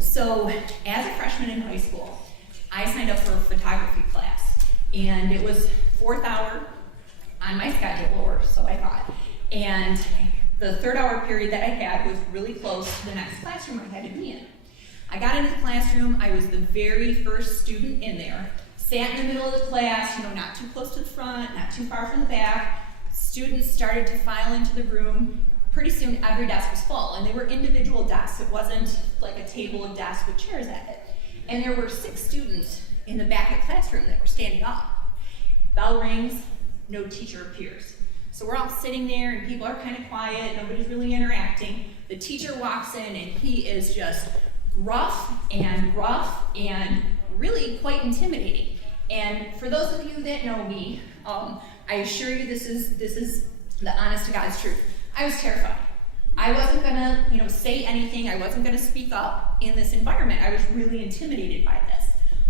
So, as a freshman in high school, I signed up for a photography class, and it was 4th hour on my schedule, or so I thought. And the 3rd hour period that I had was really close to the next classroom I had to be in. I got into the classroom, I was the very first student in there, sat in the middle of the class, not too close to the front, not too far from the back. Students started to file into the room. Pretty soon every desk was full, and they were individual desks. It wasn't like a table of desks with chairs at it. And there were 6 students in the back of the classroom that were standing up. Bell rings, no teacher appears. So we're all sitting there and people are kind of quiet, nobody's really interacting. The teacher walks in and he is just rough and really quite intimidating. And for those of you that know me, I assure you this is the honest to God's truth. I was terrified. I wasn't gonna, say anything. I wasn't gonna speak up in this environment. I was really intimidated by this.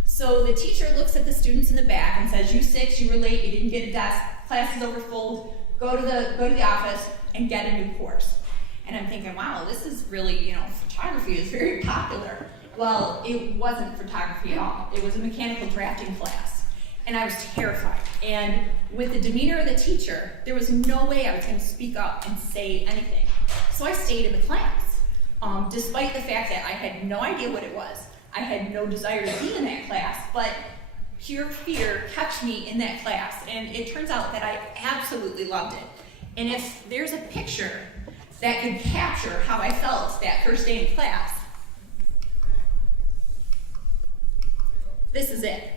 So the teacher looks at the students in the back and says, "You 6, you were late, you didn't get a desk, class is overfull, go to the office and get a new course." And I'm thinking, wow, this is really, photography is very popular. Well, it wasn't photography at all. It was a mechanical drafting class. And I was terrified. And with the demeanor of the teacher, there was no way I was going to speak up and say anything. So I stayed in the class, despite the fact that I had no idea what it was. I had no desire to be in that class, but pure fear kept me in that class. And it turns out that I absolutely loved it. And if there's a picture that could capture how I felt that first day in class, this is it.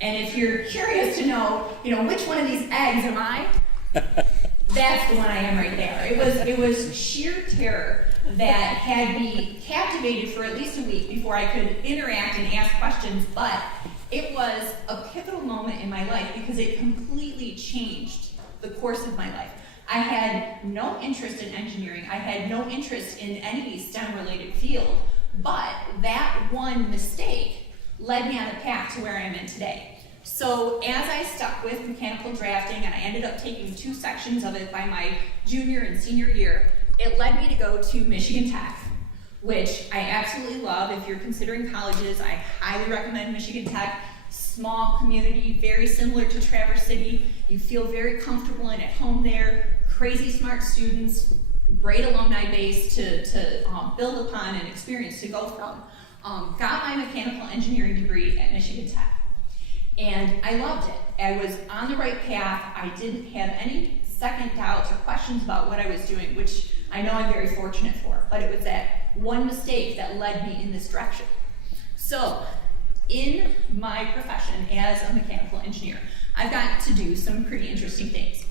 And if you're curious to know, which one of these eggs am I, that's the one I am right there. It was sheer terror that had me captivated for at least a week before I could interact and ask questions, but it was a pivotal moment in my life because it completely changed the course of my life. I had no interest in engineering. I had no interest in any STEM-related field, but that one mistake led me on a path to where I am in today. So as I stuck with mechanical drafting, and I ended up taking 2 sections of it by my junior and senior year, it led me to go to Michigan Tech, which I absolutely love. If you're considering colleges, I highly recommend Michigan Tech. Small community, very similar to Traverse City. You feel very comfortable and at home there. Crazy smart students, great alumni base to build upon and experience to go from. Got my mechanical engineering degree at Michigan Tech. And I loved it. I was on the right path. I didn't have any second doubts or questions about what I was doing, which I know I'm very fortunate for. But it was that one mistake that led me in this direction. So, in my profession as a mechanical engineer, I've got to do some pretty interesting things.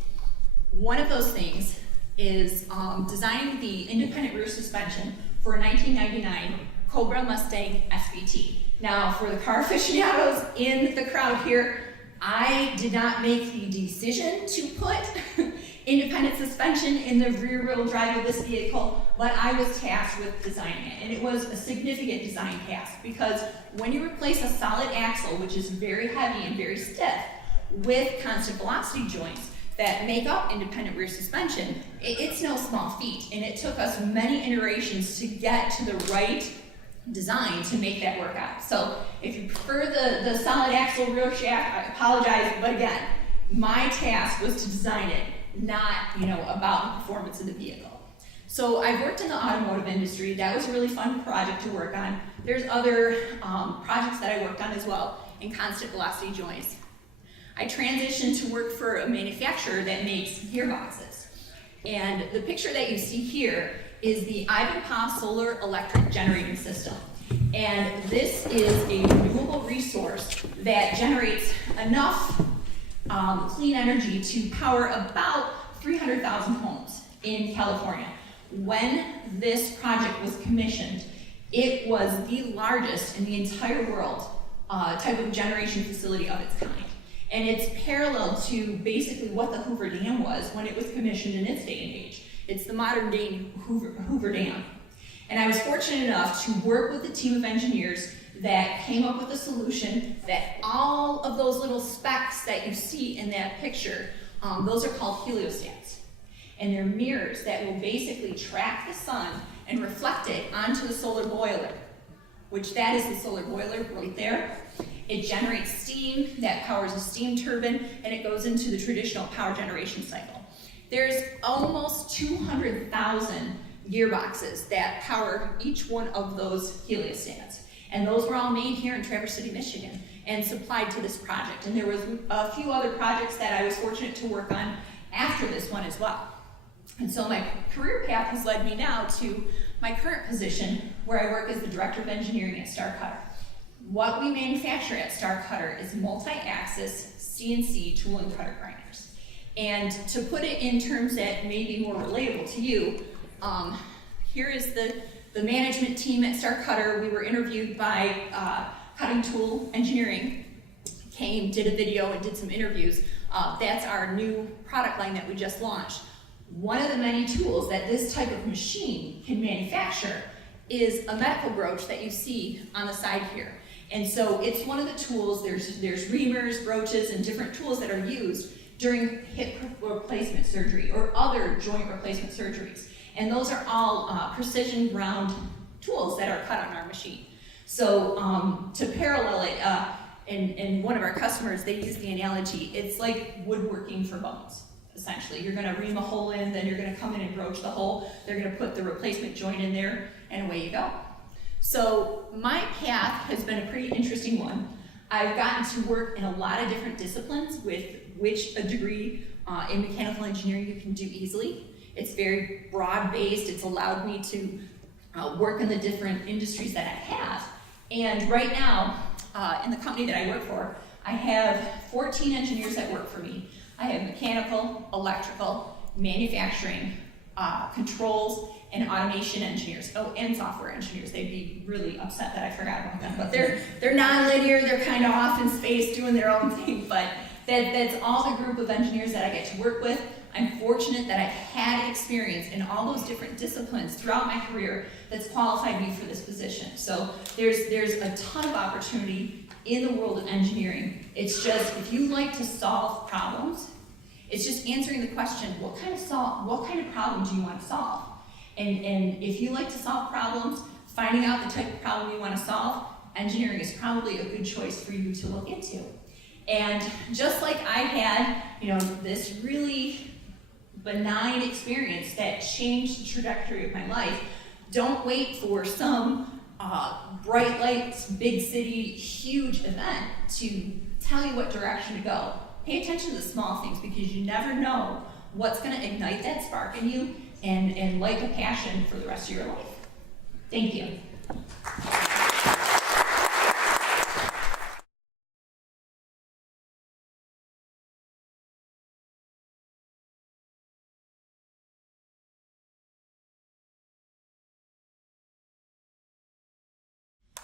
One of those things is designing the independent rear suspension for a 1999 Cobra Mustang SVT. Now, for the car aficionados in the crowd here, I did not make the decision to put independent suspension in the rear wheel drive of this vehicle, but I was tasked with designing it. And it was a significant design task because when you replace a solid axle, which is very heavy and very stiff, with constant velocity joints that make up independent rear suspension, it's no small feat. And it took us many iterations to get to the right design to make that work out. So if you prefer the solid axle rear shaft, I apologize, but again, my task was to design it, not about the performance of the vehicle. So I've worked in the automotive industry. That was a really fun project to work on. There's other projects that I worked on as well in constant velocity joints. I transitioned to work for a manufacturer that makes gearboxes. And the picture that you see here is the Ivanpah solar electric generating system. And this is a renewable resource that generates enough clean energy to power about 300,000 homes in California. When this project was commissioned, It was the largest in the entire world type of generation facility of its kind. And it's parallel to basically what the Hoover Dam was when it was commissioned in its day and age. It's the modern day Hoover Dam. And I was fortunate enough to work with a team of engineers that came up with a solution that all of those little specks that you see in that picture, those are called heliostats. And they're mirrors that will basically track the sun and reflect it onto the solar boiler, which that is the solar boiler right there. It generates steam that powers a steam turbine, and it goes into the traditional power generation cycle. There's almost 200,000 gearboxes that power each one of those heliostats. And those were all made here in Traverse City, Michigan, and supplied to this project. And there was a few other projects that I was fortunate to work on after this one as well. And so my career path has led me now to my current position, where I work as the Director of Engineering at Star Cutter. What we manufacture at Star Cutter is multi-axis CNC tool and cutter grinders. And to put it in terms that may be more relatable to you, here is the management team at Star Cutter. We were interviewed by Cutting Tool Engineering, came, did a video, and did some interviews. That's our new product line that we just launched. One of the many tools that this type of machine can manufacture is a medical brooch that you see on the side here. And so it's one of the tools, there's reamers, brooches, and different tools that are used during hip replacement surgery or other joint replacement surgeries. And those are all precision ground tools that are cut on our machine. So to parallel it, in one of our customers, they use the analogy, it's like woodworking for bones. Essentially, you're going to ream a hole in, then you're going to come in and broach the hole. They're going to put the replacement joint in there, and away you go. So my path has been a pretty interesting one. I've gotten to work in a lot of different disciplines, with which a degree in mechanical engineering you can do easily. It's very broad-based. It's allowed me to work in the different industries that I have. And right now, in the company that I work for, I have 14 engineers that work for me. I have mechanical, electrical, manufacturing, controls, and automation engineers. Oh, and software engineers. They'd be really upset that I forgot about them. But they're non-linear. They're kind of off in space doing their own thing. But that's all the group of engineers that I get to work with. I'm fortunate that I've had experience in all those different disciplines throughout my career that's qualified me for this position. So there's a ton of opportunity in the world of engineering. It's just, if you like to solve problems, it's just answering the question, what kind of problem do you want to solve? And if you like to solve problems, finding out the type of problem you want to solve, engineering is probably a good choice for you to look into. And just like I had, this really benign experience that changed the trajectory of my life, don't wait for some bright lights, big city, huge event to tell you what direction to go. Pay attention to the small things, because you never know what's going to ignite that spark in you and light a passion for the rest of your life. Thank you.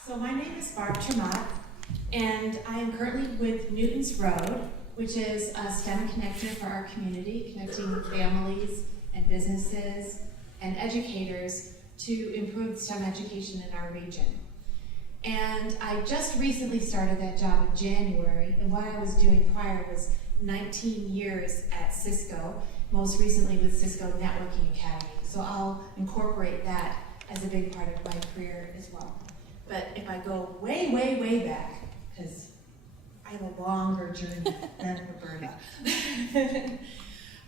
So my name is Barb Tremont, and I am currently with Newton's Road, which is a STEM connector for our community, connecting families and businesses and educators to improve STEM education in our region. And I just recently started that job in January, and what I was doing prior was 19 years at Cisco, most recently with Cisco Networking Academy. So I'll incorporate that as a big part of my career as well. But if I go way, way, way back, because I have a longer journey than Roberta. And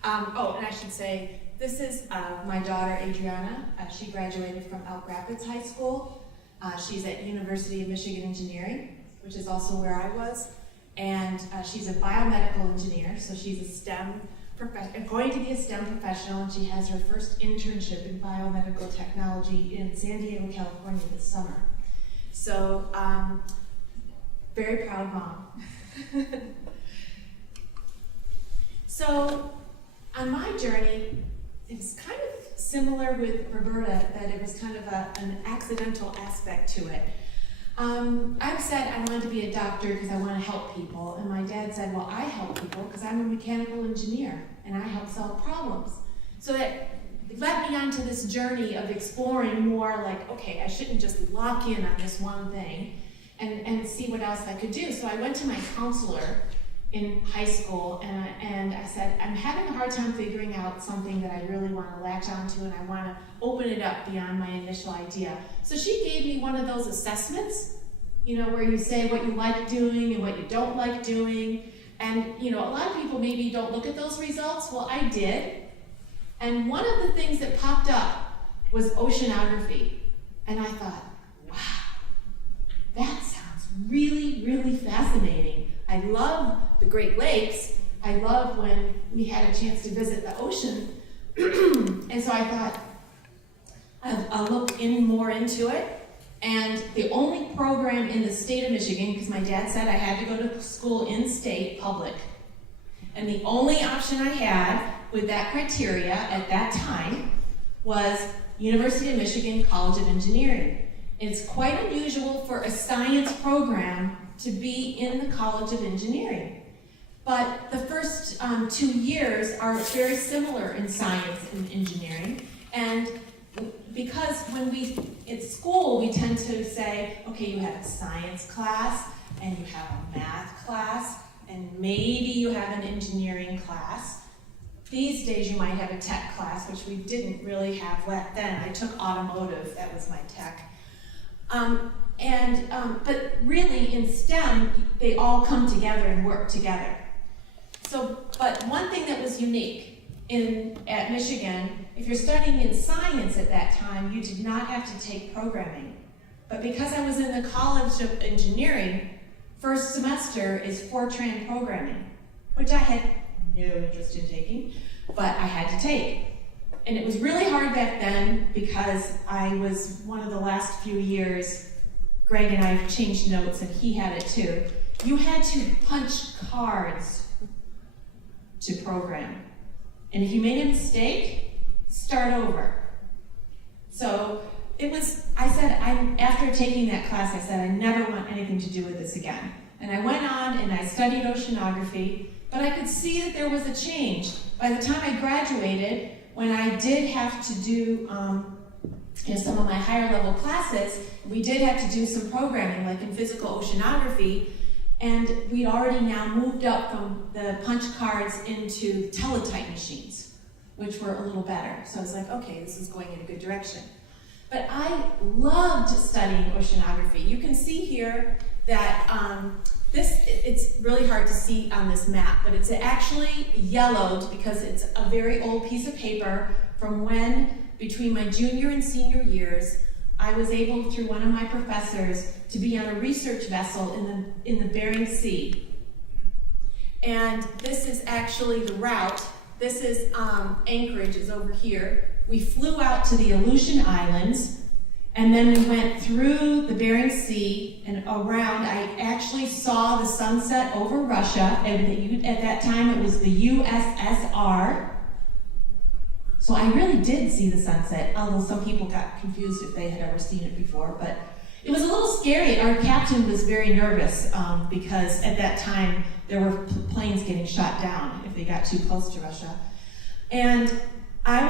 I should say, this is my daughter, Adriana. She graduated from Elk Rapids High School. She's at University of Michigan Engineering, which is also where I was. And she's a biomedical engineer, so she's a STEM going to be a STEM professional, and she has her first internship in biomedical technology in San Diego, California this summer. So, very proud mom. So, on my journey, it was kind of similar with Roberta, that it was kind of an accidental aspect to it. I've said I wanted to be a doctor because I want to help people, and my dad said, well, I help people because I'm a mechanical engineer and I help solve problems. So that led me onto this journey of exploring more like, okay, I shouldn't just lock in on this one thing and see what else I could do. So I went to my counselor in high school and I said, I'm having a hard time figuring out something that I really want to latch onto, and I want to open it up beyond my initial idea. So she gave me one of those assessments, where you say what you like doing and what you don't like doing. And, a lot of people maybe don't look at those results. Well, I did. And one of the things that popped up was oceanography. And I thought, wow, that sounds really, really fascinating. I love the Great Lakes. I love when we had a chance to visit the ocean. And so I thought, I'll look more into it. And the only program in the state of Michigan, because my dad said I had to go to school in-state public, and the only option I had with that criteria at that time was University of Michigan College of Engineering. And it's quite unusual for a science program to be in the College of Engineering. But the first 2 years are very similar in science and engineering. And because when at school, we tend to say, okay, you have a science class, and you have a math class, and maybe you have an engineering class. These days, you might have a tech class, which we didn't really have then. I took automotive, that was my tech. But really, in STEM, they all come together and work together. But one thing that was unique at Michigan, if you're studying in science at that time, you did not have to take programming. But because I was in the College of Engineering, first semester is Fortran programming, which I had no interest in taking, but I had to take. And it was really hard back then because I was one of the last few years, Greg and I changed notes and he had it too. You had to punch cards to program. And if you made a mistake, start over. So after taking that class, I said, I never want anything to do with this again. And I went on and I studied oceanography, but I could see that there was a change. By the time I graduated, when I did have to do some of my higher level classes, we did have to do some programming, like in physical oceanography, and we'd already now moved up from the punch cards into teletype machines, which were a little better. So I was like, okay, this is going in a good direction. But I loved studying oceanography. You can see here that it's really hard to see on this map, but it's actually yellowed because it's a very old piece of paper from when, between my junior and senior years, I was able, through one of my professors, to be on a research vessel in the Bering Sea. And this is actually the route. This is Anchorage is over here. We flew out to the Aleutian Islands, and then we went through the Bering Sea and around. I actually saw the sunset over Russia, and at that time it was the USSR. So I really did see the sunset, although some people got confused if they had ever seen it before. But it was a little scary. Our captain was very nervous because at that time there were planes getting shot down if they got too close to Russia. And I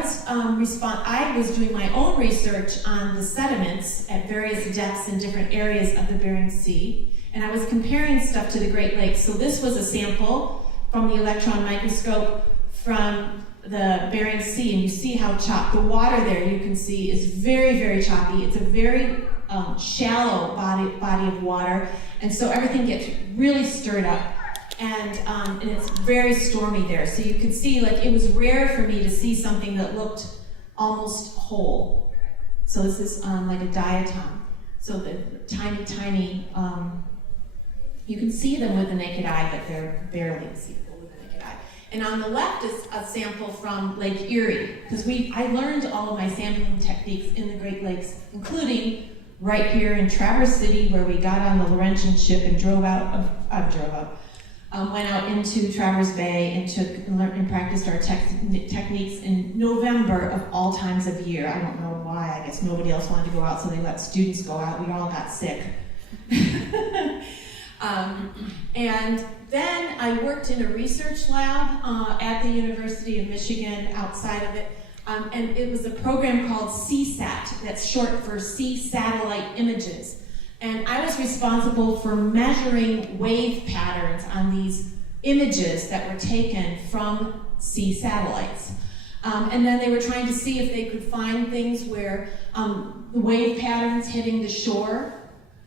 was doing my own research on the sediments at various depths in different areas of the Bering Sea, and I was comparing stuff to the Great Lakes. So this was a sample from the electron microscope from the Bering Sea, and you see how the water there, you can see, is very, very choppy. It's a very shallow body of water, and so everything gets really stirred up. And it's very stormy there. So you could see, like, it was rare for me to see something that looked almost whole. So this is like a diatom. So the tiny, you can see them with the naked eye, but they're barely seeable with the naked eye. And on the left is a sample from Lake Erie, because I learned all of my sampling techniques in the Great Lakes, including right here in Traverse City, where we got on the Laurentian ship and went out into Traverse Bay and learned and practiced our techniques in November of all times of year. I don't know why. I guess nobody else wanted to go out, so they let students go out. We all got sick. And then I worked in a research lab at the University of Michigan outside of it. And it was a program called CSAT, that's short for Sea Satellite Images. And I was responsible for measuring wave patterns on these images that were taken from sea satellites. And then they were trying to see if they could find things where the wave patterns hitting the shore.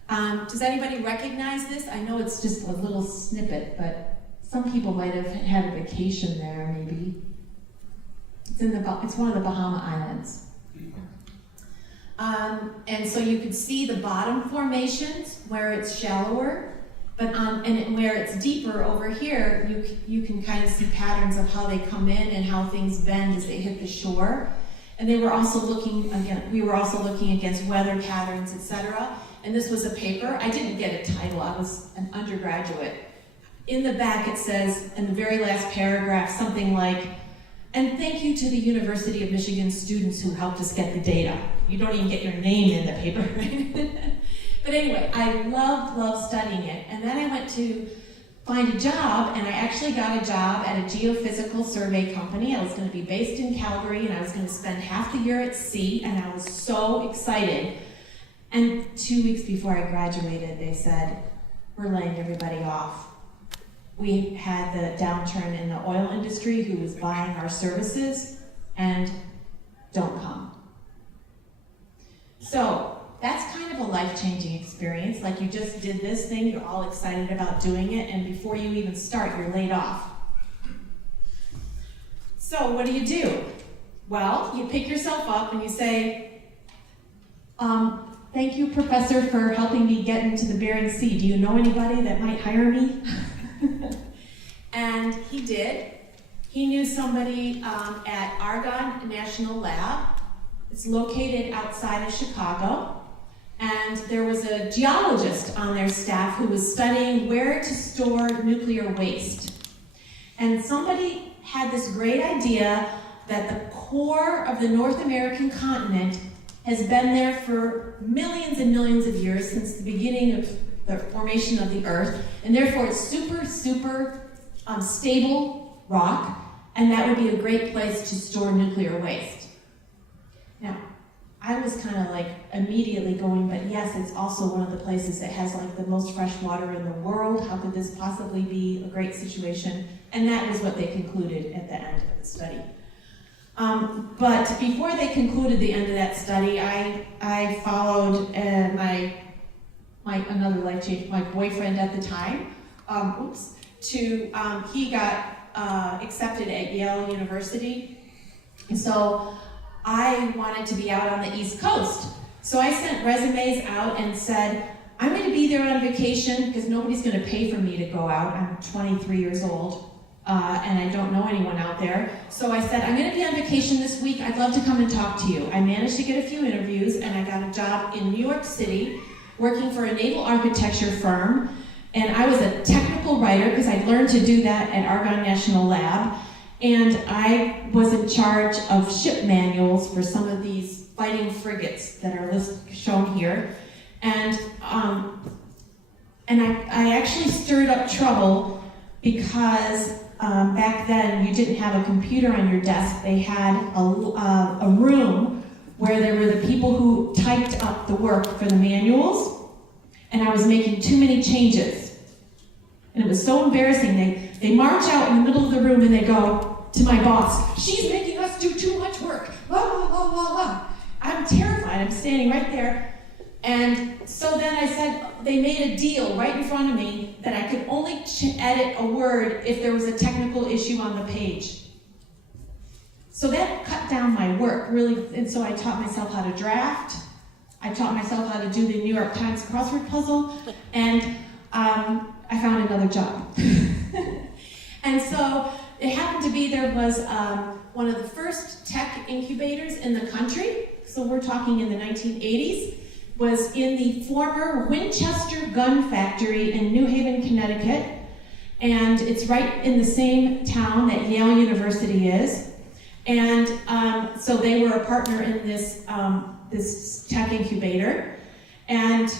Does anybody recognize this? I know it's just a little snippet, but some people might have had a vacation there, maybe. It's one of the Bahama Islands. And so you could see the bottom formations where it's shallower, but and where it's deeper over here, you can kind of see patterns of how they come in and how things bend as they hit the shore. And we were also looking against weather patterns, etc. And this was a paper. I didn't get a title. I was an undergraduate. In the back it says, in the very last paragraph, something like, "And thank you to the University of Michigan students who helped us get the data." You don't even get your name in the paper, right? But anyway, I loved studying it. And then I went to find a job, and I actually got a job at a geophysical survey company. I was going to be based in Calgary, and I was going to spend half the year at sea, and I was so excited. And 2 weeks before I graduated, they said, "We're laying everybody off." We had the downturn in the oil industry who was buying our services, and don't come. So that's kind of a life-changing experience. Like, you just did this thing, you're all excited about doing it, and before you even start, you're laid off. So what do? Well, you pick yourself up and you say, "Thank you, Professor, for helping me get into the Bering Sea. Do you know anybody that might hire me?" And he did. He knew somebody at Argonne National Lab. It's located outside of Chicago. And there was a geologist on their staff who was studying where to store nuclear waste. And somebody had this great idea that the core of the North American continent has been there for millions and millions of years, since the beginning of the formation of the Earth, and therefore it's super stable rock, and that would be a great place to store nuclear waste. Now, I was kind of like immediately going, but yes, it's also one of the places that has like the most fresh water in the world. How could this possibly be a great situation? And that was what they concluded at the end of the study. But before they concluded the end of that study, I followed another life change, my boyfriend at the time, he got accepted at Yale University. And so I wanted to be out on the East Coast. So I sent resumes out and said, "I'm going to be there on vacation because nobody's going to pay for me to go out. I'm 23 years old. And I don't know anyone out there." So I said, "I'm going to be on vacation this week. I'd love to come and talk to you." I managed to get a few interviews, and I got a job in New York City working for a naval architecture firm. And I was a technical writer because I learned to do that at Argonne National Lab. And I was in charge of ship manuals for some of these fighting frigates that are shown here. And I actually stirred up trouble because back then you didn't have a computer on your desk. They had a room where there were the people who typed up the work for the manuals, and I was making too many changes. And it was so embarrassing. They march out in the middle of the room and they go to my boss, "She's making us do too much work. Blah, blah, blah, blah, blah." I'm terrified. I'm standing right there. And so then I said, they made a deal right in front of me that I could only edit a word if there was a technical issue on the page. So that cut down my work, really. And so I taught myself how to draft. I taught myself how to do the New York Times crossword puzzle. And I found another job. And so it happened to be there was one of the first tech incubators in the country. So we're talking in the 1980s. Was in the former Winchester Gun Factory in New Haven, Connecticut. And it's right in the same town that Yale University is. And so they were a partner in this, this tech incubator. And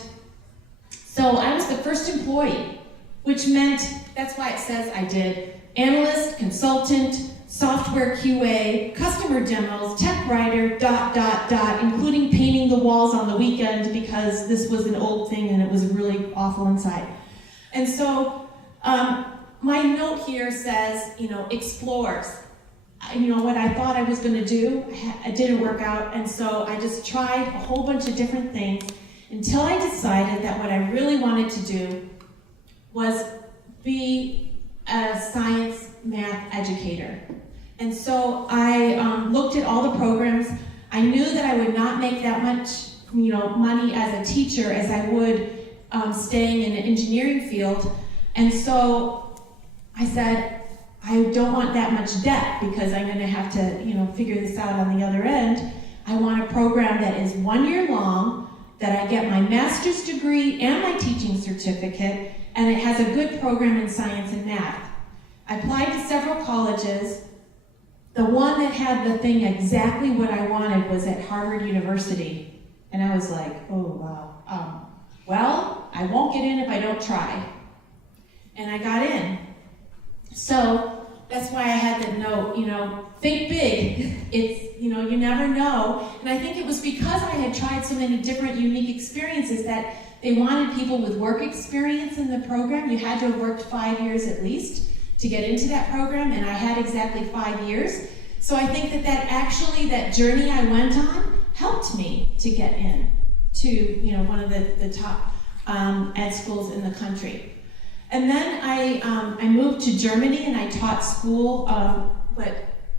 so I was the first employee, which meant, that's why it says I did analyst, consultant, software QA, customer demos, tech writer, ... including painting the walls on the weekend because this was an old thing and it was really awful inside. And so my note here says, explores. What I thought I was going to do, it didn't work out, and so I just tried a whole bunch of different things until I decided that what I really wanted to do was be a science math educator. And so I looked at all the programs. I knew that I would not make that much money as a teacher as I would staying in the engineering field. And so I said, I don't want that much debt because I'm going to have to figure this out on the other end. I want a program that is 1 year long, that I get my master's degree and my teaching certificate, and it has a good program in science and math. I applied to several colleges. The one that had the thing exactly what I wanted was at Harvard University. And I was like, oh wow. Well, I won't get in if I don't try. And I got in. So that's why I had that note, think big. It's, you never know. And I think it was because I had tried so many different unique experiences that they wanted people with work experience in the program. You had to have worked 5 years at least to get into that program, and I had exactly 5 years. So I think that journey I went on helped me to get in to one of the top ed schools in the country. And then I moved to Germany and I taught school, but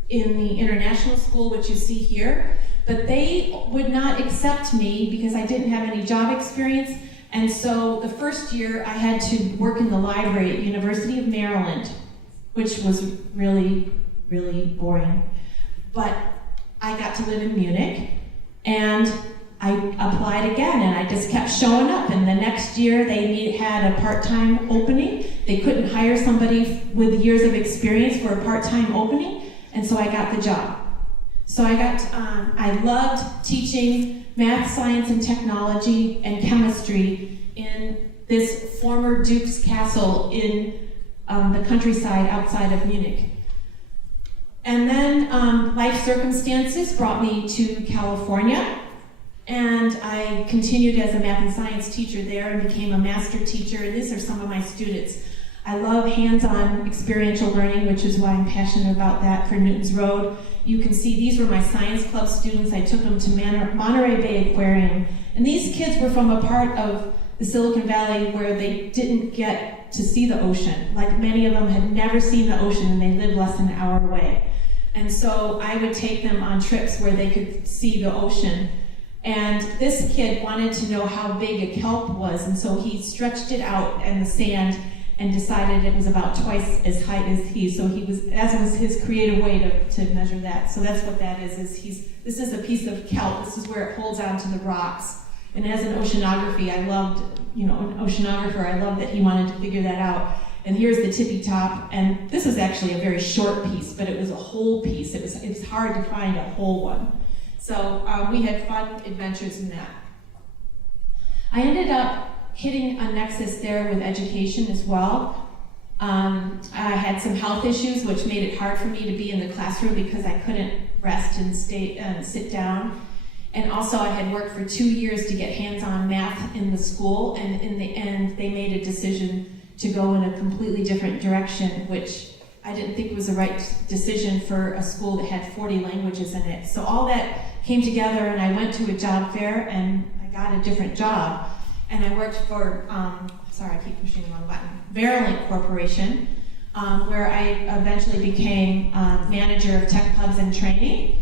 in the international school, which you see here. But they would not accept me because I didn't have any job experience. And so the first year I had to work in the library at University of Maryland, which was really, really boring. But I got to live in Munich, and I applied again, and I just kept showing up. And the next year they had a part-time opening. They couldn't hire somebody with years of experience for a part-time opening, and so I got the job. So I loved teaching math, science, and technology and chemistry in this former Duke's Castle in the countryside outside of Munich. And then life circumstances brought me to California, and I continued as a math and science teacher there and became a master teacher, and these are some of my students. I love hands-on experiential learning, which is why I'm passionate about that for Newton's Road. You can see these were my science club students. I took them to Monterey Bay Aquarium, and these kids were from a part of the Silicon Valley where they didn't get to see the ocean. Like many of them had never seen the ocean, and they lived less than an hour away. And so I would take them on trips where they could see the ocean. And this kid wanted to know how big a kelp was, and so he stretched it out in the sand and decided it was about twice as high as he. So that was his creative way to measure that. So that's what that is this is a piece of kelp. This is where it holds onto the rocks. And as an oceanographer, I loved that he wanted to figure that out. And here's the tippy top, and this is actually a very short piece, but it was a whole piece. It was hard to find a whole one. So we had fun adventures in that. I ended up hitting a nexus there with education as well. I had some health issues, which made it hard for me to be in the classroom because I couldn't rest and sit down. And also I had worked for 2 years to get hands-on math in the school, and in the end they made a decision to go in a completely different direction, which I didn't think was the right decision for a school that had 40 languages in it. So all that came together, and I went to a job fair and I got a different job. And I worked for, sorry, I keep pushing the wrong button, Veralink Corporation, where I eventually became manager of tech hubs and training.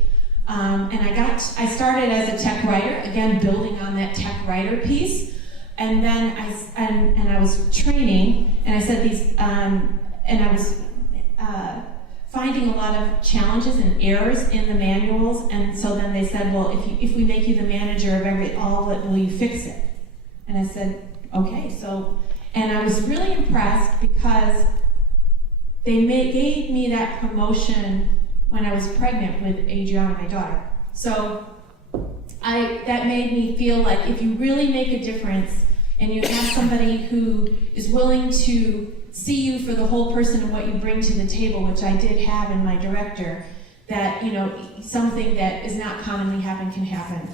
And I started as a tech writer, again, building on that tech writer piece. And then I was training, and I said and I was finding a lot of challenges and errors in the manuals. And so then they said, well, if we make you the manager of all of it, will you fix it? And I said, okay. So, and I was really impressed because gave me that promotion when I was pregnant with Adriana, my daughter. So that made me feel like if you really make a difference and you have somebody who is willing to see you for the whole person and what you bring to the table, which I did have in my director, that, something that is not commonly happen can happen.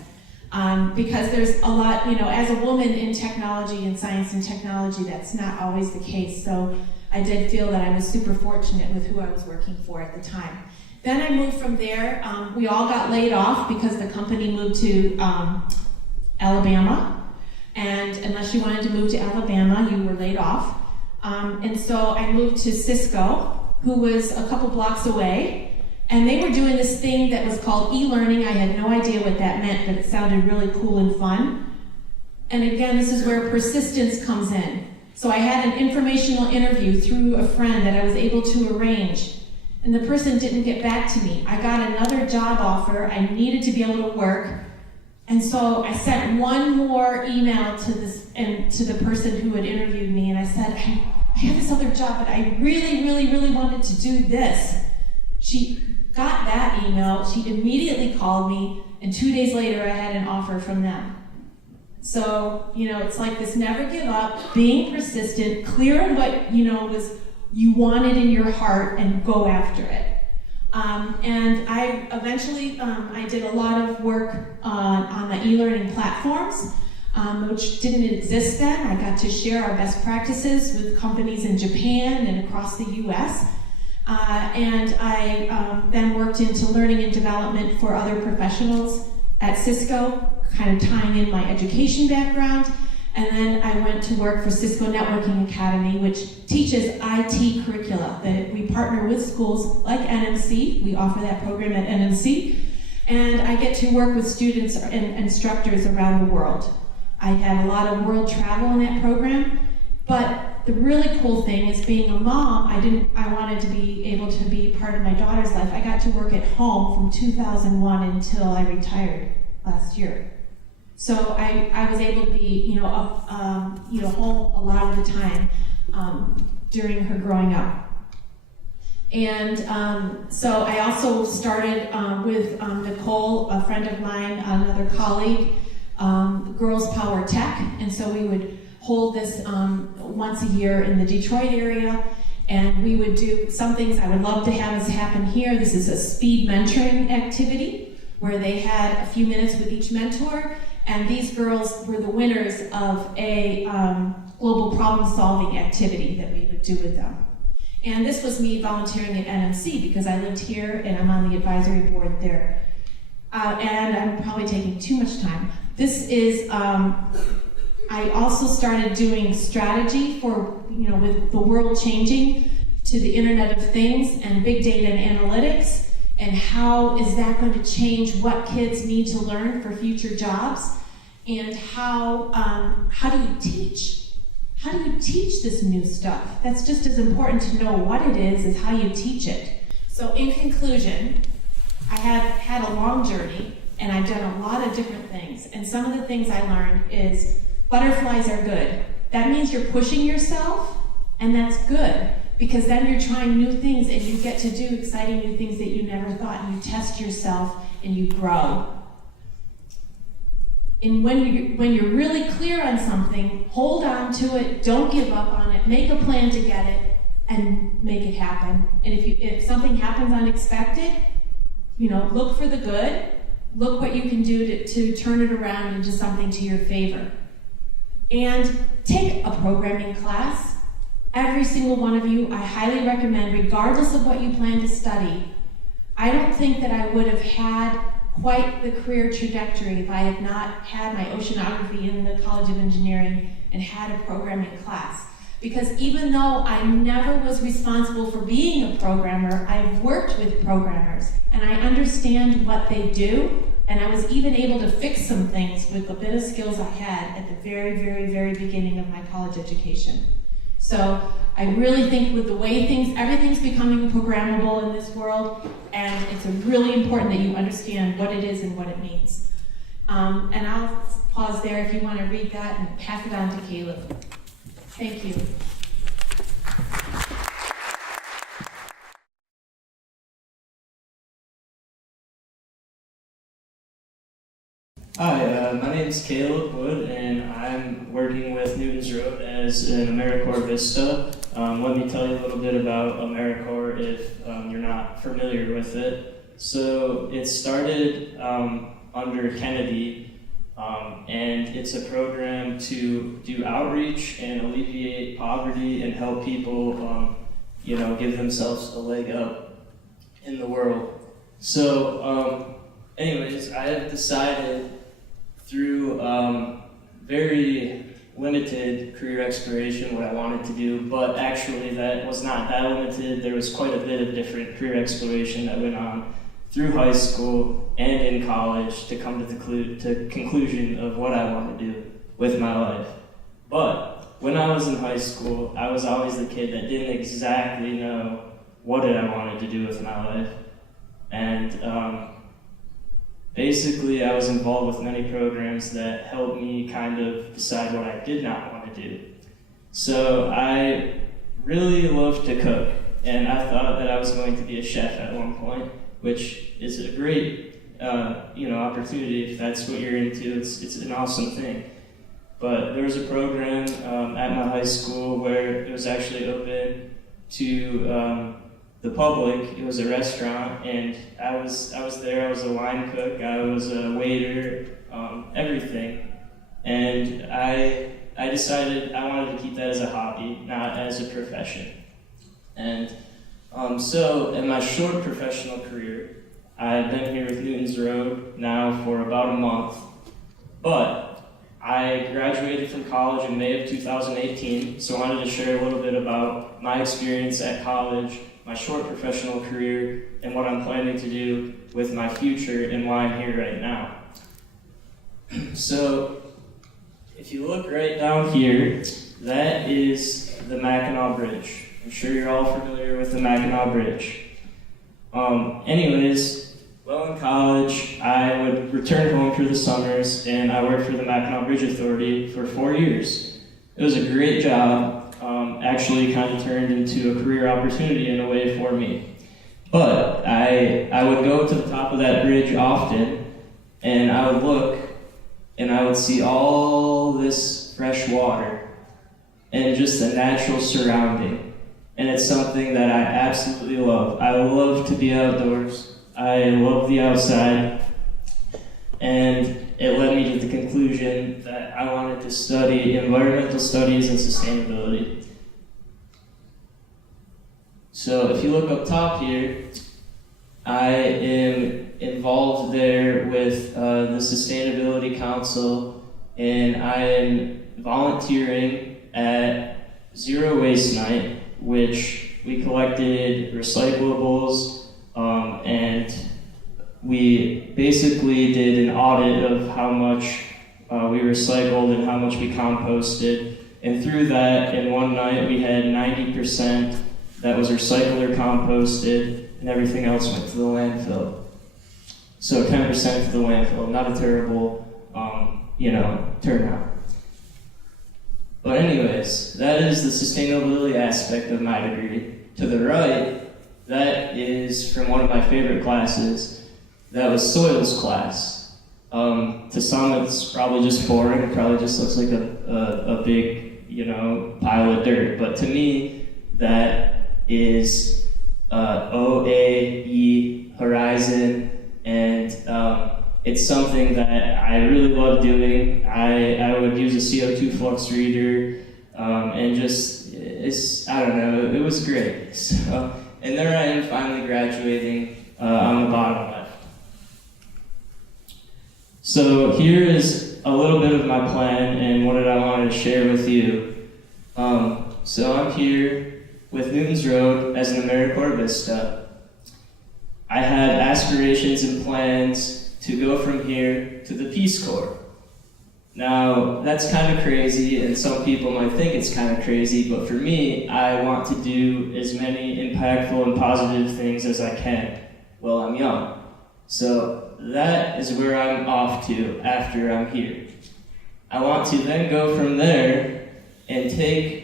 Because there's a lot, as a woman in technology and science and technology, that's not always the case. So I did feel that I was super fortunate with who I was working for at the time. Then I moved from there. We all got laid off because the company moved to Alabama. And unless you wanted to move to Alabama, you were laid off. And so I moved to Cisco, who was a couple blocks away. And they were doing this thing that was called e-learning. I had no idea what that meant, but it sounded really cool and fun. And again, this is where persistence comes in. So I had an informational interview through a friend that I was able to arrange. And the person didn't get back to me. I got another job offer. I needed to be able to work. And so I sent one more email to the person who had interviewed me, and I said, I have this other job, but I really, really, really wanted to do this. She got that email, she immediately called me, and 2 days later I had an offer from them. So, it's like this never give up, being persistent, clear on what, was you wanted in your heart, and go after it. And I eventually, I did a lot of work on the e-learning platforms, which didn't exist then. I got to share our best practices with companies in Japan and across the US. And I then worked into learning and development for other professionals at Cisco, kind of tying in my education background. And then I went to work for Cisco Networking Academy, which teaches IT curricula. That we partner with schools like NMC. We offer that program at NMC. And I get to work with students and instructors around the world. I had a lot of world travel in that program. But the really cool thing is being a mom, I wanted to be able to be part of my daughter's life. I got to work at home from 2001 until I retired last year. So I was able to be, home a lot of the time during her growing up. And so I also started with Nicole, a friend of mine, another colleague, Girls Power Tech. And so we would hold this once a year in the Detroit area. And we would do some things I would love to have us happen here. This is a speed mentoring activity where they had a few minutes with each mentor. And these girls were the winners of a global problem-solving activity that we would do with them. And this was me volunteering at NMC because I lived here and I'm on the advisory board there. And I'm probably taking too much time. This is, I also started doing strategy for, with the world changing to the Internet of Things and big data and analytics. And how is that going to change what kids need to learn for future jobs? And how do you teach? How do you teach this new stuff? That's just as important to know what it is as how you teach it. So in conclusion, I have had a long journey and I've done a lot of different things. And some of the things I learned is butterflies are good. That means you're pushing yourself, and that's good. Because then you're trying new things and you get to do exciting new things that you never thought, and you test yourself and you grow. And when you're really clear on something, hold on to it, don't give up on it, make a plan to get it, and make it happen. And if something happens unexpected, look for the good, look what you can do to turn it around into something to your favor. And take a programming class. Every single one of you, I highly recommend, regardless of what you plan to study. I don't think that I would have had quite the career trajectory if I had not had my oceanography in the College of Engineering and had a programming class. Because even though I never was responsible for being a programmer, I've worked with programmers and I understand what they do, and I was even able to fix some things with the bit of skills I had at the very, very, very beginning of my college education. So I really think with the way everything's becoming programmable in this world, and it's really important that you understand what it is and what it means. And I'll pause there if you want to read that and pass it on to Caleb. Thank you. Hi, my name is Caleb Wood, and I'm working with Newton's Road as an AmeriCorps Vista. Let me tell you a little bit about AmeriCorps if you're not familiar with it. So it started under Kennedy, and it's a program to do outreach and alleviate poverty and help people, give themselves a leg up in the world. So, anyways, I have decided through very limited career exploration what I wanted to do, but actually that was not that limited. There was quite a bit of different career exploration that went on through high school and in college to come to the conclusion of what I want to do with my life. But when I was in high school, I was always the kid that didn't exactly know what did I wanted to do with my life. And basically, I was involved with many programs that helped me kind of decide what I did not want to do. So I really loved to cook, and I thought that I was going to be a chef at one point, which is a great, opportunity if that's what you're into. It's an awesome thing. But there was a program at my high school where it was actually open to the public. It was a restaurant, and I was there. I was a line cook. I was a waiter, everything. And I decided I wanted to keep that as a hobby, not as a profession. And so in my short professional career, I've been here with Newton's Road now for about a month, but I graduated from college in May of 2018, so I wanted to share a little bit about my experience at college, my short professional career, and what I'm planning to do with my future and why I'm here right now. So, if you look right down here, that is the Mackinac Bridge. I'm sure you're all familiar with the Mackinac Bridge. While in college, I would return home for the summers, and I worked for the Mackinac Bridge Authority for 4 years. It was a great job. Actually kind of turned into a career opportunity in a way for me. But I would go to the top of that bridge often, and I would look, and I would see all this fresh water and just the natural surrounding. And it's something that I absolutely love. I love to be outdoors. I love the outside. And it led me to the conclusion that I wanted to study environmental studies and sustainability. So if you look up top here, I am involved there with the Sustainability Council, and I am volunteering at Zero Waste Night, which we collected recyclables, and we basically did an audit of how much we recycled and how much we composted. And through that, in one night, we had 90% that was recycled or composted, and everything else went to the landfill. So 10% to the landfill, not a terrible, turnout. But anyways, that is the sustainability aspect of my degree. To the right, that is from one of my favorite classes. That was soils class. To some, it's probably just boring. It probably just looks like a big, pile of dirt. But to me, that is OAE Horizon, and it's something that I really love doing. I would use a CO2 flux reader, and it was great. So, and there I am finally graduating on the bottom left. So here is a little bit of my plan and what I wanted to share with you. So I'm here with Newton's Road as an AmeriCorps Vista. I had aspirations and plans to go from here to the Peace Corps. Now, that's kind of crazy, and some people might think it's kind of crazy, but for me, I want to do as many impactful and positive things as I can while I'm young. So that is where I'm off to after I'm here. I want to then go from there and take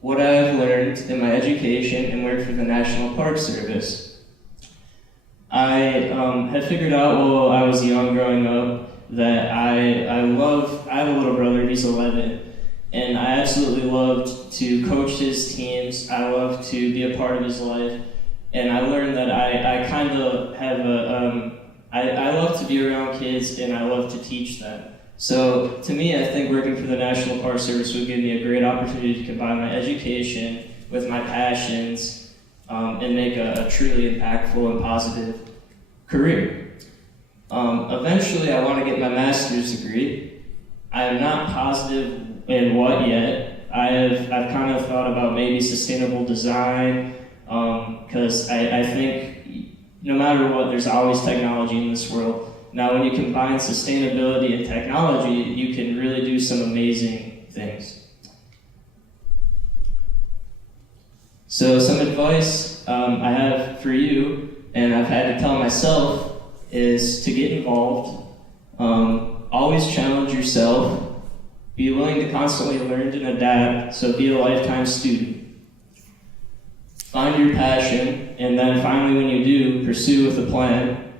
what I've learned in my education and work for the National Park Service. I had figured out while I was young growing up that I have a little brother, he's 11, and I absolutely loved to coach his teams. I love to be a part of his life, and I learned that I kind of have I love to be around kids, and I love to teach them. So to me, I think working for the National Park Service would give me a great opportunity to combine my education with my passions and make a truly impactful and positive career. Eventually, I want to get my master's degree. I am not positive in what yet. I've kind of thought about maybe sustainable design, because I think no matter what, there's always technology in this world. Now, when you combine sustainability and technology, you can really do some amazing things. So some advice I have for you, and I've had to tell myself, is to get involved. Always challenge yourself. Be willing to constantly learn and adapt, so be a lifetime student. Find your passion, and then finally when you do, pursue with a plan.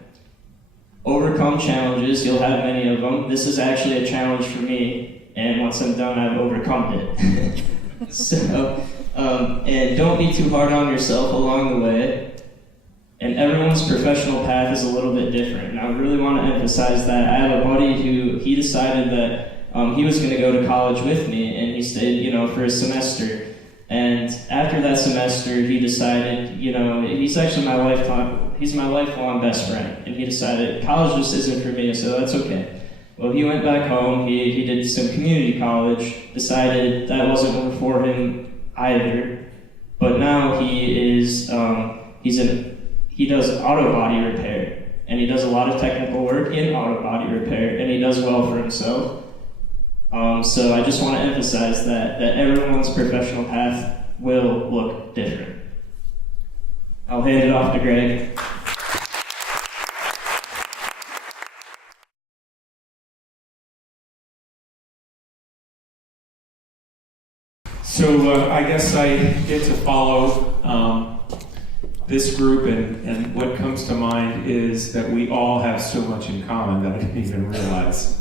Overcome challenges, you'll have many of them. This is actually a challenge for me, and once I'm done, I've overcome it. So, and don't be too hard on yourself along the way. And everyone's professional path is a little bit different. And I really want to emphasize that. I have a buddy who, he decided that he was going to go to college with me, and he stayed, for a semester. And after that semester, he decided, he's actually he's my lifelong best friend. And he decided college just isn't for me, so that's okay. Well, he went back home, he did some community college, decided that wasn't for him either. But now he is, he does auto body repair, and he does a lot of technical work in auto body repair, and he does well for himself. So I just want to emphasize that everyone's professional path will look different. I'll hand it off to Greg. So I guess I get to follow this group, and what comes to mind is that we all have so much in common that I didn't even realize.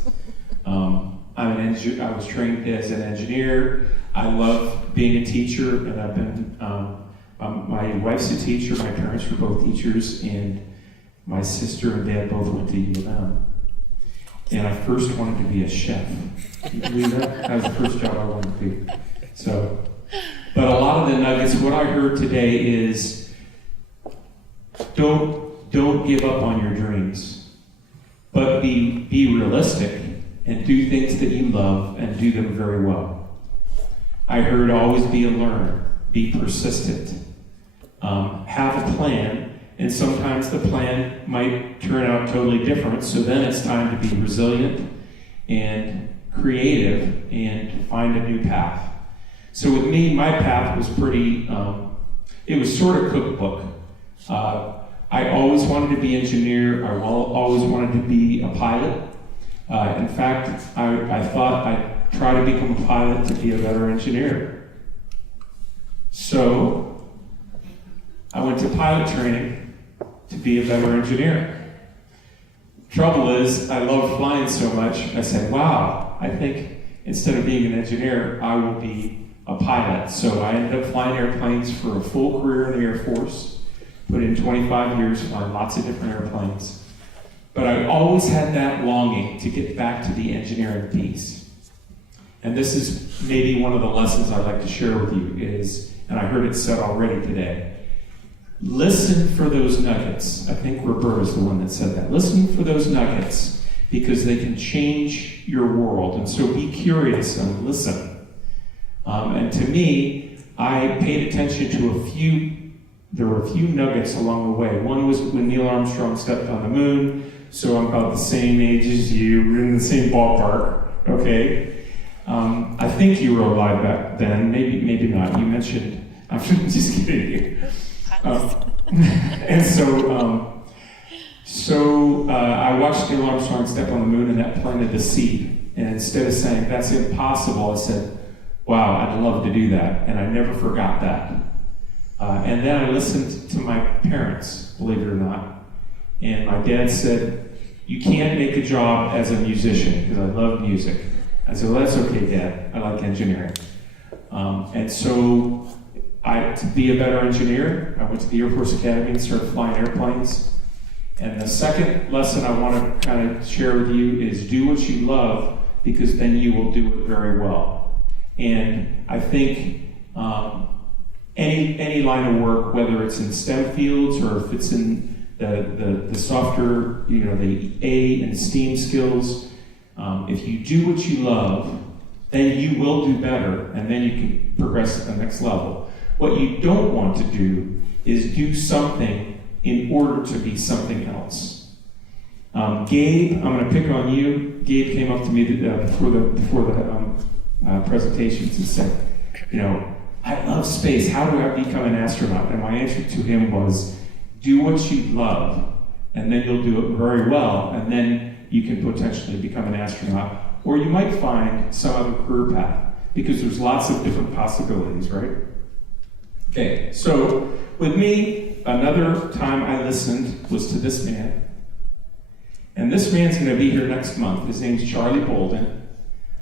I was trained as an engineer. I love being a teacher, and I've been, my wife's a teacher, my parents were both teachers, and my sister and dad both went to UM. And I first wanted to be a chef. Can you believe that? That was the first job I wanted to be. So, but a lot of the nuggets, what I heard today is, don't give up on your dreams, but be realistic and do things that you love and do them very well. I heard always be a learner, be persistent, have a plan, and sometimes the plan might turn out totally different, so then it's time to be resilient and creative and find a new path. So with me, my path was pretty, it was sort of cookbook. I always wanted to be an engineer. I always wanted to be a pilot. In fact, I thought I'd try to become a pilot to be a better engineer. So I went to pilot training to be a better engineer. Trouble is, I love flying so much, I said, wow, I think instead of being an engineer, I will be a pilot. So I ended up flying airplanes for a full career in the Air Force, put in 25 years flying lots of different airplanes. But I always had that longing to get back to the engineering piece. And this is maybe one of the lessons I'd like to share with you is, and I heard it said already today, listen for those nuggets. I think Roberta's the one that said that. Listen for those nuggets because they can change your world. And so be curious and listen. And to me, I paid attention to there were a few nuggets along the way. One was when Neil Armstrong stepped on the moon, so I'm about the same age as you, we're in the same ballpark, okay? I think you were alive back then, maybe not. You mentioned, I'm just kidding you. And so I watched Neil Armstrong step on the moon, and that planted the seed. And instead of saying, that's impossible, I said, wow, I'd love to do that. And I never forgot that. And then I listened to my parents, believe it or not. And my dad said, you can't make a job as a musician, because I love music. I said, well, that's okay, Dad. I like engineering. And so to be a better engineer, I went to the Air Force Academy and started flying airplanes. And the second lesson I want to kind of share with you is do what you love, because then you will do it very well. And I think any line of work, whether it's in STEM fields or if it's in the softer, the A and STEAM skills, if you do what you love, then you will do better, and then you can progress to the next level. What you don't want to do is do something in order to be something else. Gabe, I'm going to pick on you. Gabe came up to me before the presentations and said, I love space. How do I become an astronaut? And my answer to him was, do what you love, and then you'll do it very well, and then you can potentially become an astronaut. Or you might find some other career path, because there's lots of different possibilities, right? Okay, so with me, another time I listened was to this man. And this man's going to be here next month. His name's Charlie Bolden.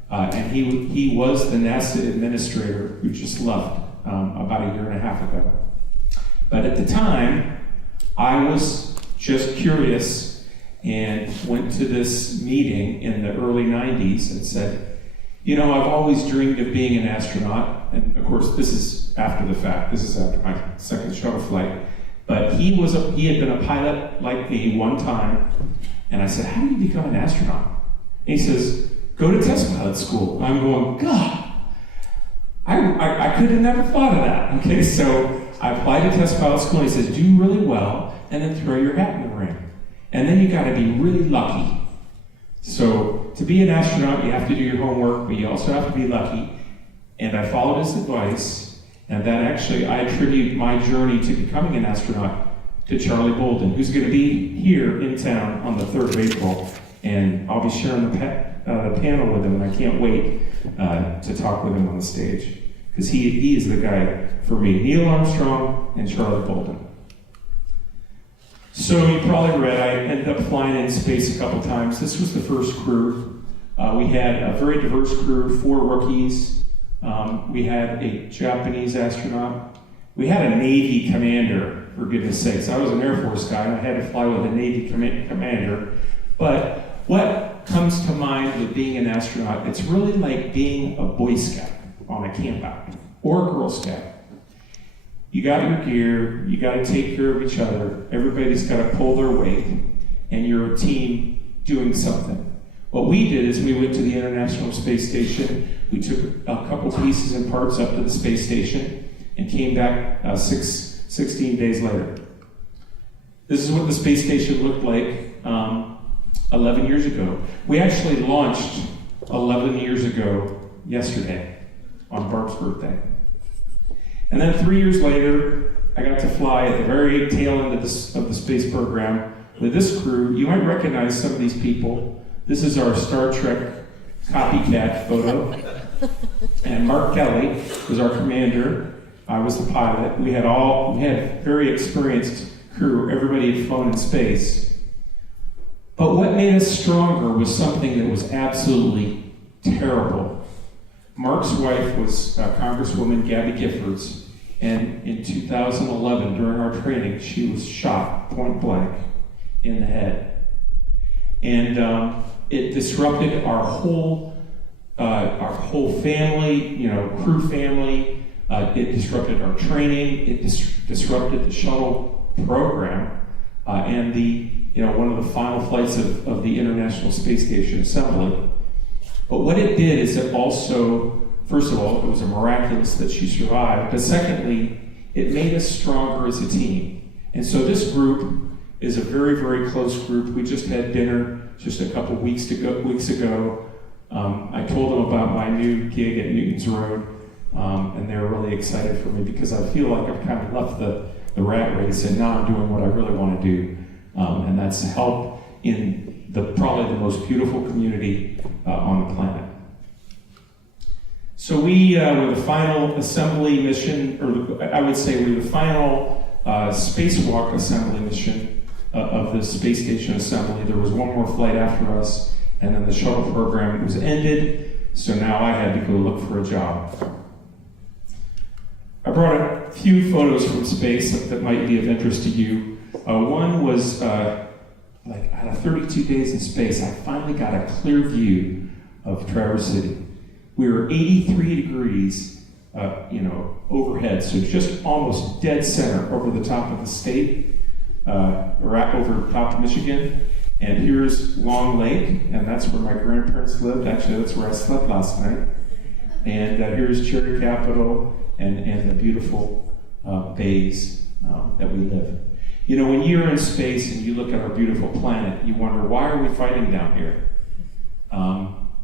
And he was the NASA administrator who just left about a year and a half ago. But at the time, I was just curious and went to this meeting in the early 90s and said, I've always dreamed of being an astronaut. And of course, this is after the fact. This is after my second shuttle flight. But he had been a pilot like me one time. And I said, how do you become an astronaut? And he says, go to test pilot school. I'm going, God, I could have never thought of that. Okay, so I applied to test pilot school, and he says, do really well, and then throw your hat in the ring. And then you got to be really lucky. So to be an astronaut, you have to do your homework, but you also have to be lucky. And I followed his advice, and that actually, I attribute my journey to becoming an astronaut to Charlie Bolden, who's going to be here in town on the 3rd of April. And I'll be sharing the panel with him, and I can't wait to talk with him on the stage, because he is the guy for me. Neil Armstrong and Charlie Bolden. So you probably read, I ended up flying in space a couple times. This was the first crew. We had a very diverse crew, 4 rookies. We had a Japanese astronaut. We had a Navy commander, for goodness sakes. I was an Air Force guy, and I had to fly with a Navy commander. But what comes to mind with being an astronaut, it's really like being a Boy Scout on a camp out, or a Girl Scout. You got your gear, you got to take care of each other, everybody's got to pull their weight, and you're a team doing something. What we did is we went to the International Space Station, we took a couple pieces and parts up to the space station, and came back 16 days later. This is what the space station looked like 11 years ago. We actually launched 11 years ago yesterday on Barb's birthday. And then 3 years later, I got to fly at the very tail end of the space program with this crew. You might recognize some of these people. This is our Star Trek copycat photo. And Mark Kelly was our commander. I was the pilot. We had very experienced crew. Everybody had flown in space. But what made us stronger was something that was absolutely terrible. Mark's wife was Congresswoman Gabby Giffords, and in 2011, during our training, she was shot point blank in the head. And it disrupted our whole family, crew family. It disrupted our training. It disrupted the shuttle program and one of the final flights of the International Space Station assembly. But what it did is it also, first of all, it was a miraculous that she survived, but secondly, it made us stronger as a team. And so this group is a very, very close group. We just had dinner just a couple weeks ago. I told them about my new gig at Newton's Road, and they were really excited for me because I feel like I've kind of left the rat race, and now I'm doing what I really want to do, and that's help in probably the most beautiful community on the planet. So we were the final assembly mission, or I would say we were the final spacewalk assembly mission of the space station assembly. There was one more flight after us, and then the shuttle program was ended, so now I had to go look for a job. I brought a few photos from space that might be of interest to you. One was like out of 32 days in space, I finally got a clear view of Traverse City. We were 83 degrees, overhead, so just almost dead center over the top of the state, right over top of Michigan. And here's Long Lake, and that's where my grandparents lived. Actually, that's where I slept last night. And here's Cherry Capital and the beautiful bays that we live. When you're in space and you look at our beautiful planet, you wonder, why are we fighting down here?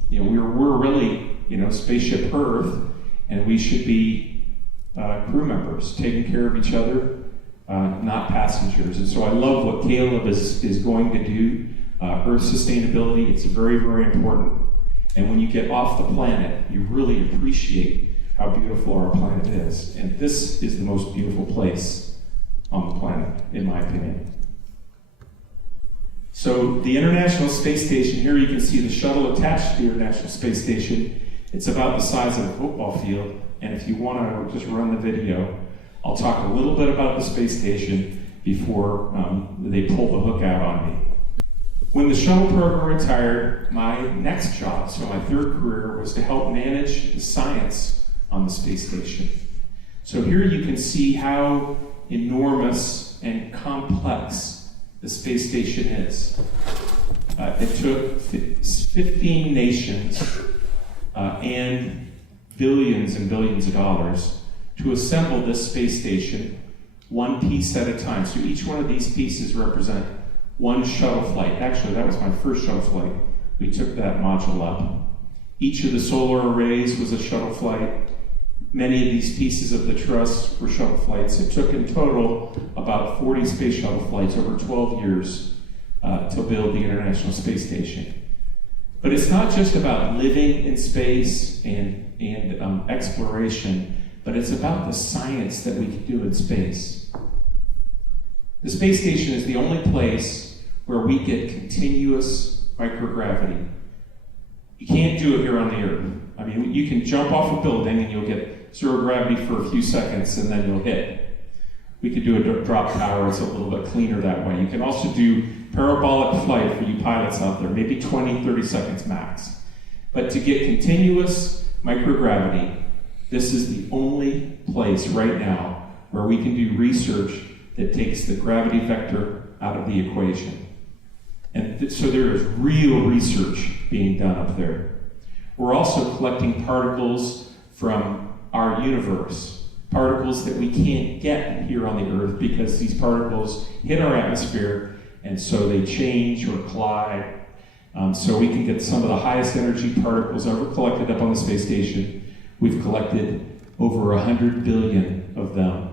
We're really, spaceship Earth, and we should be crew members, taking care of each other, not passengers. And so I love what Caleb is going to do. Earth sustainability, it's very, very important. And when you get off the planet, you really appreciate how beautiful our planet is. And this is the most beautiful place on the planet, in my opinion. So the International Space Station, here you can see the shuttle attached to the International Space Station. It's about the size of a football field. And if you want to just run the video, I'll talk a little bit about the space station before they pull the hook out on me. When the shuttle program retired, my next job, so my third career, was to help manage the science on the space station. So here you can see how enormous and complex the space station is. It took 15 nations and billions and billions of dollars to assemble this space station one piece at a time. So each one of these pieces represent one shuttle flight. Actually, that was my first shuttle flight. We took that module up. Each of the solar arrays was a shuttle flight. Many of these pieces of the truss were shuttle flights. It took in total about 40 space shuttle flights over 12 years to build the International Space Station. But it's not just about living in space and exploration, but it's about the science that we can do in space. The space station is the only place where we get continuous microgravity. You can't do it here on the Earth. I mean, you can jump off a building and you'll get zero gravity for a few seconds and then you'll hit. We could do a drop tower, it's a little bit cleaner that way. You can also do parabolic flight for you pilots out there, maybe 20, 30 seconds max. But to get continuous microgravity, this is the only place right now where we can do research that takes the gravity vector out of the equation. And so there is real research being done up there. We're also collecting particles from our universe, particles that we can't get here on the Earth because these particles hit our atmosphere and so they change or collide. So we can get some of the highest energy particles ever collected up on the space station. We've collected over 100 billion of them.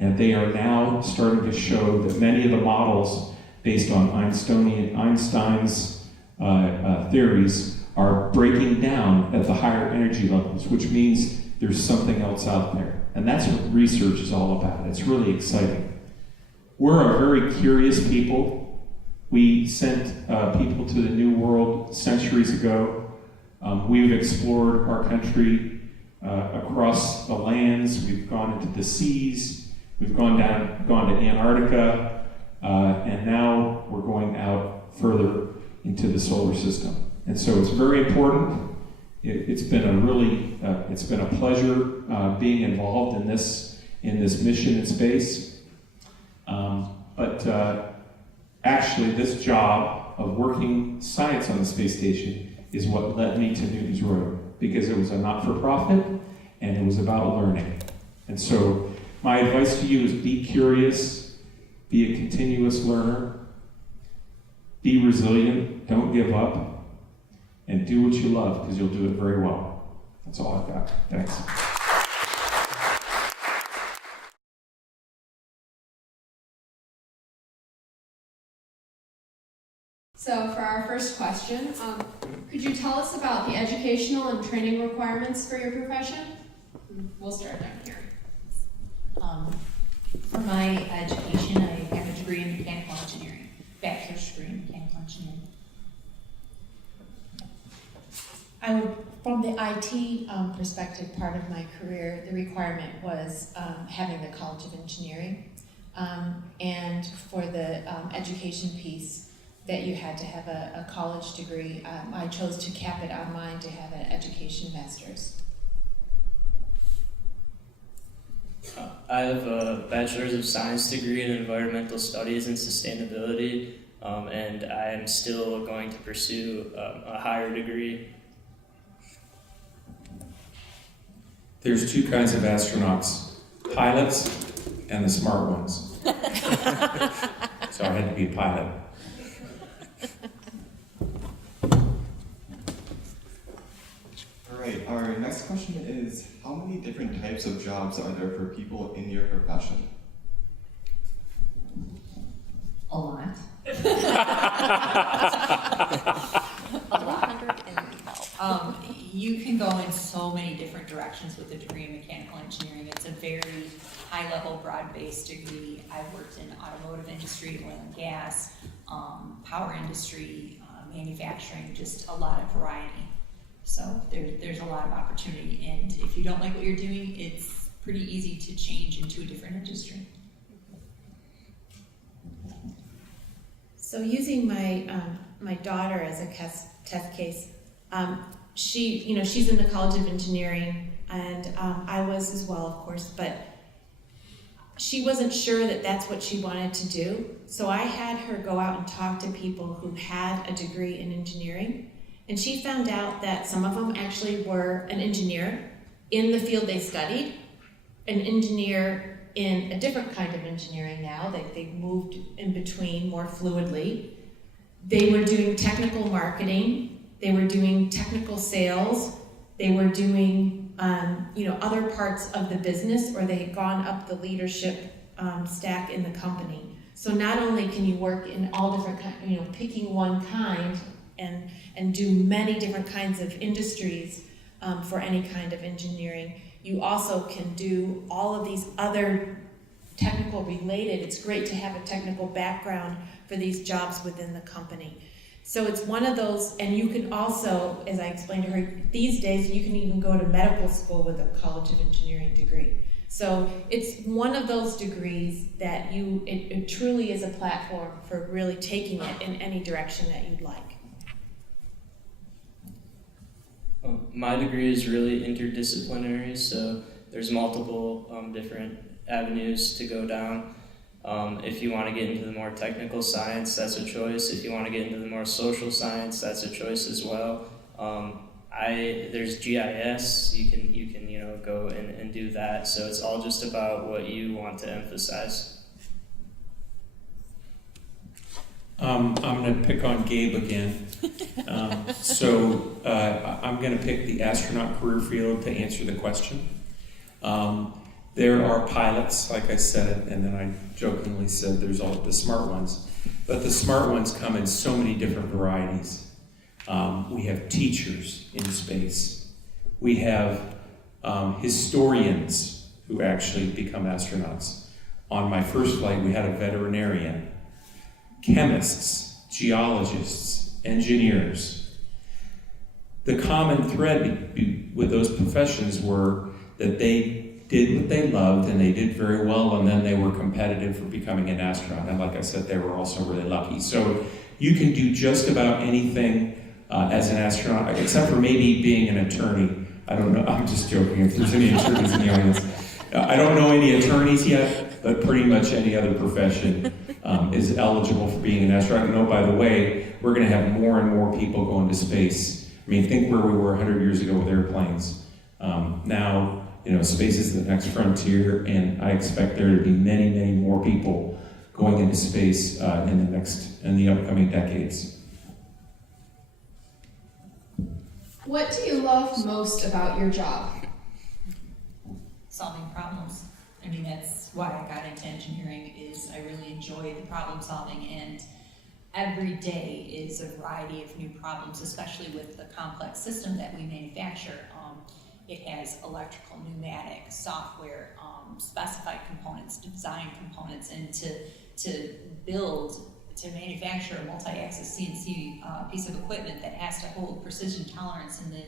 And they are now starting to show that many of the models based on Einstein's theories are breaking down at the higher energy levels, which means there's something else out there. And that's what research is all about. It's really exciting. We're a very curious people. We sent people to the New World centuries ago. We've explored our country across the lands. We've gone into the seas. We've gone to Antarctica, and now we're going out further into the solar system. And so it's very important. It's been a pleasure being involved in this mission in space. But actually, this job of working science on the space station is what led me to Newton's Road, because it was a not-for-profit and it was about learning. And so my advice to you is be curious, be a continuous learner, be resilient, don't give up, and do what you love, because you'll do it very well. That's all I've got. Thanks. So for our first question, could you tell us about the educational and training requirements for your profession? We'll start down here. For my education, I have a degree in mechanical engineering. degree in mechanical engineering? I would, from the IT perspective, part of my career, the requirement was having the College of Engineering. And for the education piece, that you had to have a college degree. I chose to cap it on mine to have an education master's. I have a Bachelor's of Science degree in Environmental Studies and Sustainability, and I am still going to pursue a higher degree. There's two kinds of astronauts, pilots and the smart ones. So I had to be a pilot. All right, our next question is, how many different types of jobs are there for people in your profession? A lot. You can go in so many different directions with a degree in mechanical engineering. It's a very high-level, broad-based degree. I've worked in automotive industry, oil and gas, power industry, manufacturing, just a lot of variety. So there's a lot of opportunity, and if you don't like what you're doing, it's pretty easy to change into a different industry. So using my daughter as a test case, she's in the College of Engineering, and I was as well, of course, but she wasn't sure that that's what she wanted to do. So I had her go out and talk to people who had a degree in engineering, and she found out that some of them actually were an engineer in the field they studied, an engineer in a different kind of engineering now. They moved in between more fluidly. They were doing technical marketing. They were doing technical sales. They were doing other parts of the business, or they had gone up the leadership stack in the company. So not only can you work in all different kinds, picking one kind and do many different kinds of industries for any kind of engineering, you also can do all of these other technical related. It's great to have a technical background for these jobs within the company. So it's one of those, and you can also, as I explained to her, these days you can even go to medical school with a College of Engineering degree. So it's one of those degrees that it truly is a platform for really taking it in any direction that you'd like. My degree is really interdisciplinary, so there's multiple different avenues to go down. If you want to get into the more technical science, that's a choice. If you want to get into the more social science, that's a choice as well. There's GIS, you can go and do that. So it's all just about what you want to emphasize. I'm going to pick on Gabe again. I'm going to pick the astronaut career field to answer the question. There are pilots, like I said, and then I jokingly said there's all the smart ones. But the smart ones come in so many different varieties. We have teachers in space. We have historians who actually become astronauts. On my first flight, we had a veterinarian, chemists, geologists, engineers. The common thread with those professions were that they did what they loved and they did very well, and then they were competitive for becoming an astronaut. And like I said, they were also really lucky. So you can do just about anything as an astronaut, except for maybe being an attorney. I don't know, I'm just joking if there's any attorneys in the audience. I don't know any attorneys yet, but pretty much any other profession is eligible for being an astronaut. And oh, by the way, we're going to have more and more people going to space. I mean, think where we were 100 years ago with airplanes. Now, space is the next frontier, and I expect there to be many, many more people going into space in the upcoming decades. What do you love most about your job? Solving problems. I mean, that's why I got into engineering, is I really enjoy the problem solving, and every day is a variety of new problems, especially with the complex system that we manufacture. It has electrical, pneumatic, software, specified components, design components, and to build to manufacture a multi-axis CNC piece of equipment that has to hold precision tolerance in the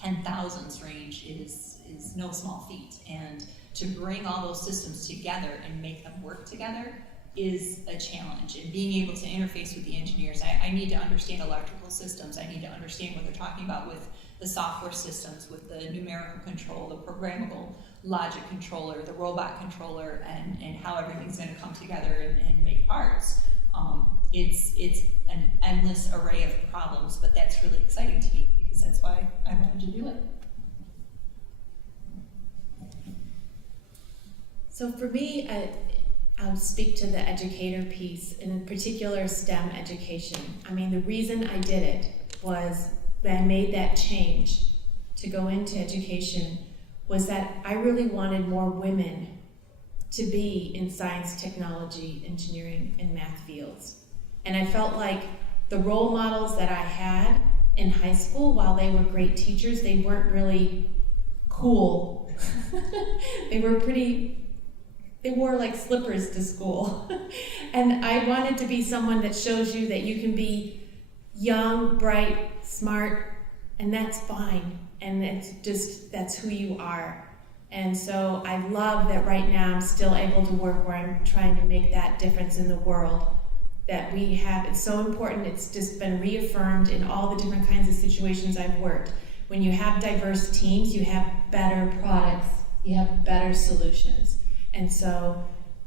10,000s range is no small feat. And to bring all those systems together and make them work together is a challenge. And being able to interface with the engineers, I need to understand electrical systems. I need to understand what they're talking about with the software systems, with the numerical control, the programmable logic controller, the robot controller, and how everything's going to come together and make parts. It's an endless array of problems, but that's really exciting to me because that's why I wanted to do it. So for me, I'll speak to the educator piece, and in particular STEM education. I mean, the reason I did it was that I made that change to go into education was that I really wanted more women to be in science, technology, engineering, and math fields. And I felt like the role models that I had in high school, while they were great teachers, they weren't really cool. They wore like slippers to school. And I wanted to be someone that shows you that you can be young, bright, smart, and that's fine. And that's who you are. And so I love that right now I'm still able to work where I'm trying to make that difference in the world that we have. It's so important. It's just been reaffirmed in all the different kinds of situations I've worked. When you have diverse teams, you have better products, you have better solutions. And so,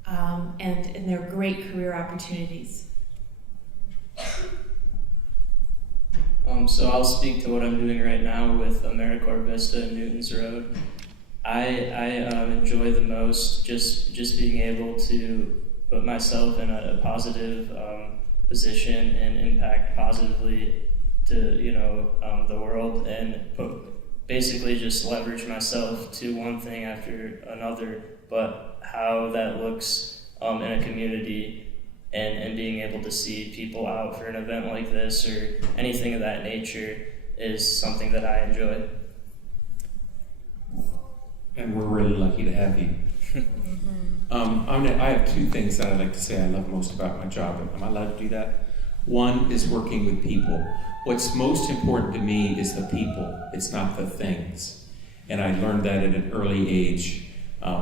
and they're great career opportunities. So I'll speak to what I'm doing right now with AmeriCorps Vista and Newton's Road. I enjoy the most just being able to put myself in a positive position and impact positively to the world, and basically just leverage myself to one thing after another, but how that looks in a community. And being able to see people out for an event like this or anything of that nature is something that I enjoy. And we're really lucky to have you. I have two things that I'd like to say I love most about my job. Am I allowed to do that? One is working with people. What's most important to me is the people. It's not the things. And I learned that at an early age.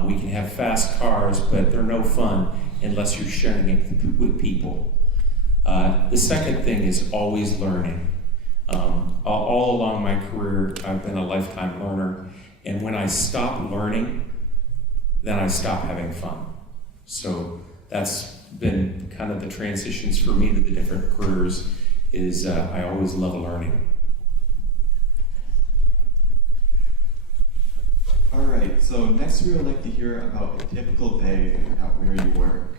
We can have fast cars, but they're no fun unless you're sharing it with people. The second thing is always learning. All along my career, I've been a lifetime learner, and when I stop learning, then I stop having fun. So that's been kind of the transitions for me to the different careers, is I always love learning. All right, so next we would like to hear about a typical day at where you work.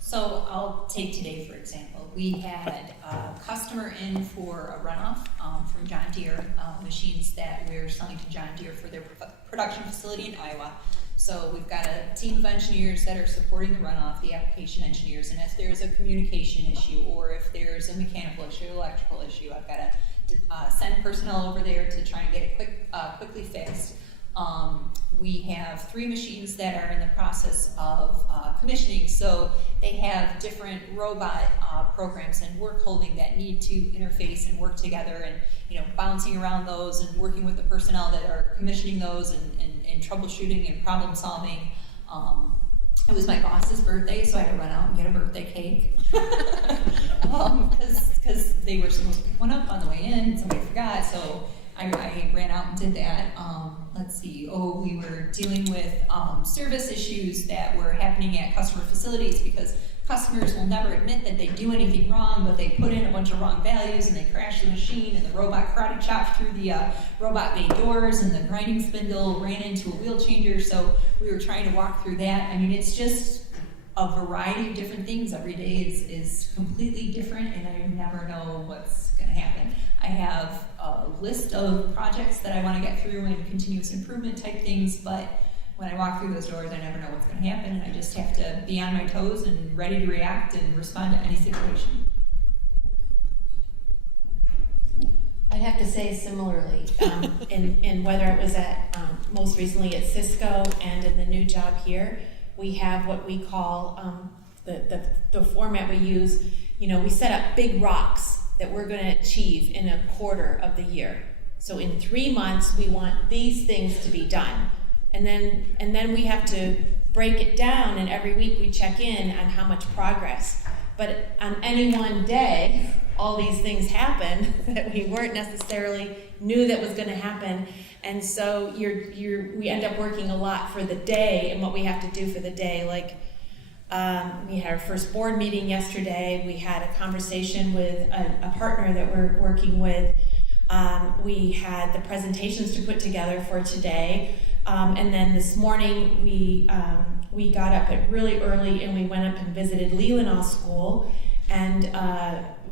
So I'll take today for example. We had a customer in for a runoff from John Deere, machines that we're selling to John Deere for their production facility in Iowa. So we've got a team of engineers that are supporting the runoff, the application engineers, and if there's a communication issue or if there's a mechanical issue, electrical issue, I've got to send personnel over there to try and get it quickly fixed. We have 3 machines that are in the process of commissioning, so they have different robot programs and work holding that need to interface and work together, and bouncing around those and working with the personnel that are commissioning those and troubleshooting and problem solving. It was my boss's birthday, so I had to run out and get a birthday cake because they were supposed to pick one up on the way in and somebody forgot, so I ran out and did that. Let's see, we were dealing with service issues that were happening at customer facilities because customers will never admit that they do anything wrong, but they put in a bunch of wrong values and they crash the machine and the robot karate chopped through the robot bay doors and the grinding spindle ran into a wheel changer, so we were trying to walk through that. I mean, it's just a variety of different things. Every day is completely different and I never know what's going to happen. I have a list of projects that I want to get through and continuous improvement type things, but when I walk through those doors, I never know what's going to happen, and I just have to be on my toes and ready to react and respond to any situation. I'd have to say similarly, and whether it was at most recently at Cisco and in the new job here, we have what we call the format we use. We set up big rocks that we're going to achieve in a quarter of the year. So in 3 months, we want these things to be done. And then we have to break it down, and every week we check in on how much progress. But on any one day, all these things happen that we weren't necessarily knew that was going to happen. And so we end up working a lot for the day and what we have to do for the day. Like we had our first board meeting yesterday. We had a conversation with a partner that we're working with. We had the presentations to put together for today. And then this morning we got up at really early and we went up and visited Leelanau School, and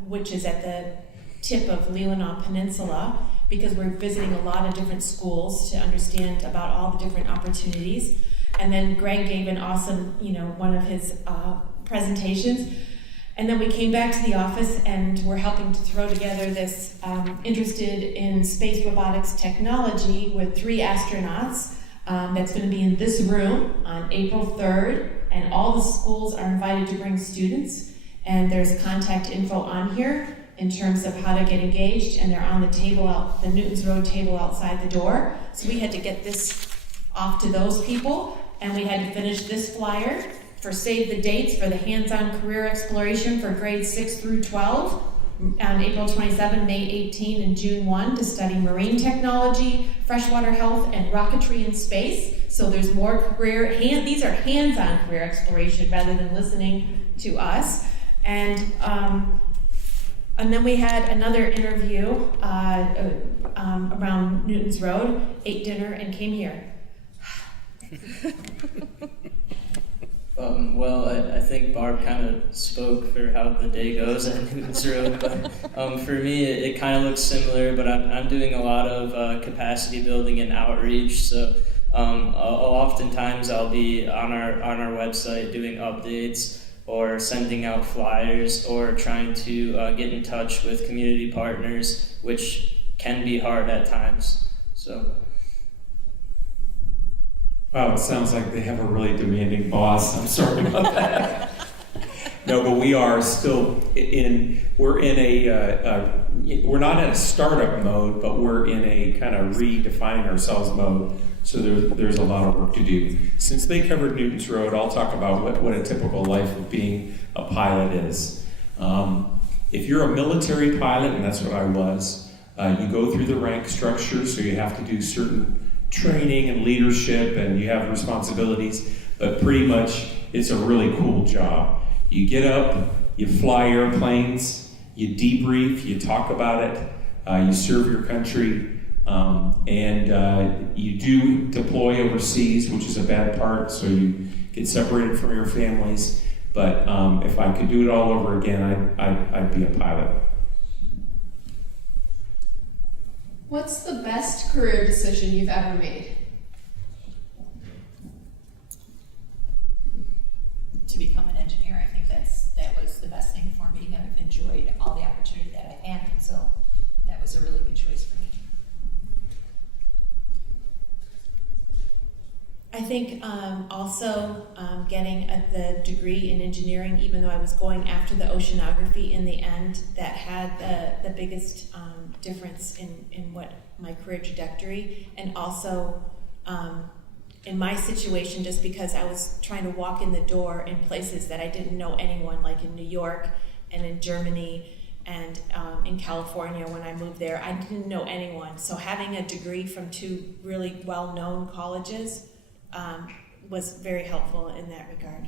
which is at the tip of Leelanau Peninsula, because we're visiting a lot of different schools to understand about all the different opportunities. And then Greg gave an awesome, one of his presentations. And then we came back to the office and we're helping to throw together this interested in space robotics technology with 3 astronauts that's going to be in this room on April 3rd. And all the schools are invited to bring students. And there's contact info on here in terms of how to get engaged. And they're on the table the Newton's Road table outside the door. So we had to get this off to those people. And we had to finish this flyer for save the dates for the hands-on career exploration for grades 6 through 12 on April 27, May 18, and June 1 to study marine technology, freshwater health, and rocketry in space. So there's more these are hands-on career exploration rather than listening to us. And then we had another interview around Newton's Road, ate dinner, and came here. Well, I think Barb kind of spoke for how the day goes at Newton's Road, but for me it kind of looks similar, but I'm doing a lot of capacity building and outreach, so oftentimes I'll be on our website doing updates or sending out flyers or trying to get in touch with community partners, which can be hard at times. So. Wow, it sounds like they have a really demanding boss. I'm sorry about that. No, but we are still we're not in a startup mode, but we're in a kind of redefining ourselves mode. So there's a lot of work to do. Since they covered Newton's Road, I'll talk about what a typical life of being a pilot is. If you're a military pilot, and that's what I was, you go through the rank structure, so you have to do certain training and leadership, and you have responsibilities, but pretty much it's a really cool job. You get up, you fly airplanes, you debrief, you talk about it, you serve your country, and you do deploy overseas, which is a bad part, so you get separated from your families. But if I could do it all over again, I'd be a pilot. What's the best career decision you've ever made? To become an engineer, I think that was the best thing for me. I've enjoyed all the opportunity that I've had, so that was a really good choice for me. I think also getting the degree in engineering, even though I was going after the oceanography in the end, that had the biggest difference in what my career trajectory, and also in my situation, just because I was trying to walk in the door in places that I didn't know anyone, like in New York and in Germany and in California when I moved there. I didn't know anyone, so having a degree from 2 really well-known colleges was very helpful in that regard.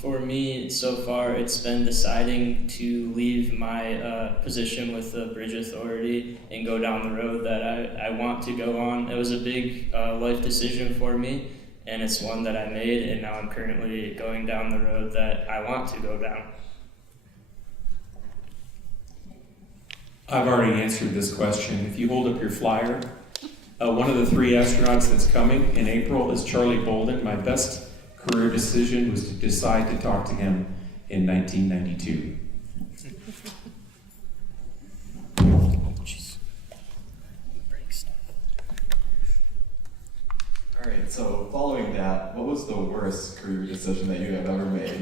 For me, so far, it's been deciding to leave my position with the Bridge Authority and go down the road that I want to go on. It was a big life decision for me, and it's one that I made, and now I'm currently going down the road that I want to go down. I've already answered this question. If you hold up your flyer, one of the 3 astronauts that's coming in April is Charlie Bolden. My best career decision was to decide to talk to him in 1992. Break stuff. All right, so following that, what was the worst career decision that you have ever made?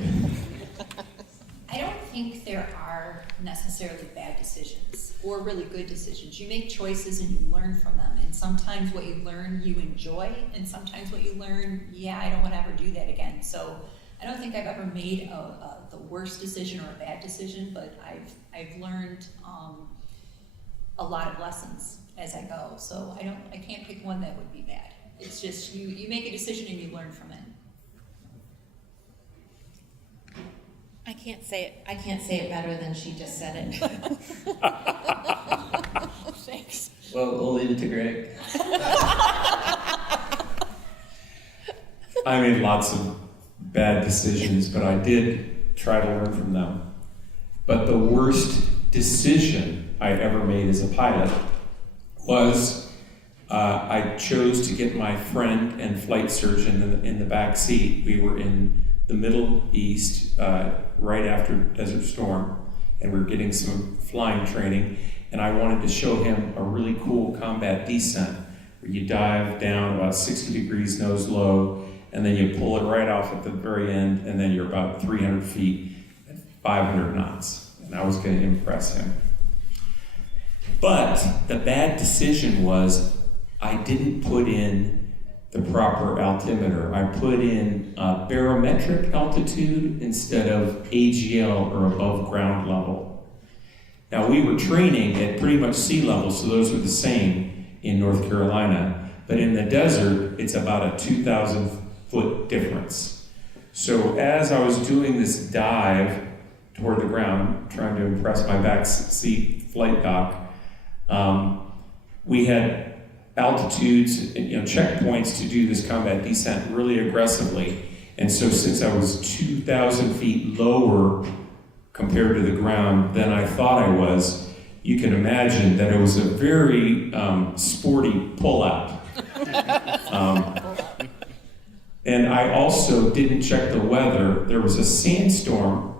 I don't think there are necessarily bad decisions or really good decisions. You make choices and you learn from them. And sometimes what you learn you enjoy, and sometimes what you learn, yeah, I don't want to ever do that again. So I don't think I've ever made the worst decision or a bad decision, but I've learned a lot of lessons as I go. So I can't pick one that would be bad. It's just you make a decision and you learn from it. I can't say it better than she just said it. Thanks. Well, we'll leave it to Greg. I made lots of bad decisions, but I did try to learn from them. But the worst decision I ever made as a pilot was I chose to get my friend and flight surgeon in the back seat. We were in the Middle East right after Desert Storm, and we were getting some flying training, and I wanted to show him a really cool combat descent where you dive down about 60 degrees nose low, and then you pull it right off at the very end, and then you're about 300 feet at 500 knots, and I was going to impress him. But the bad decision was I didn't put in the proper altimeter. I put in barometric altitude instead of AGL, or above ground level. Now, we were training at pretty much sea level, so those were the same in North Carolina. But in the desert, it's about a 2,000 foot difference. So as I was doing this dive toward the ground, trying to impress my back seat flight doc, we had altitudes, checkpoints to do this combat descent really aggressively. And so since I was 2,000 feet lower compared to the ground than I thought I was, you can imagine that it was a very sporty pullout. And I also didn't check the weather. There was a sandstorm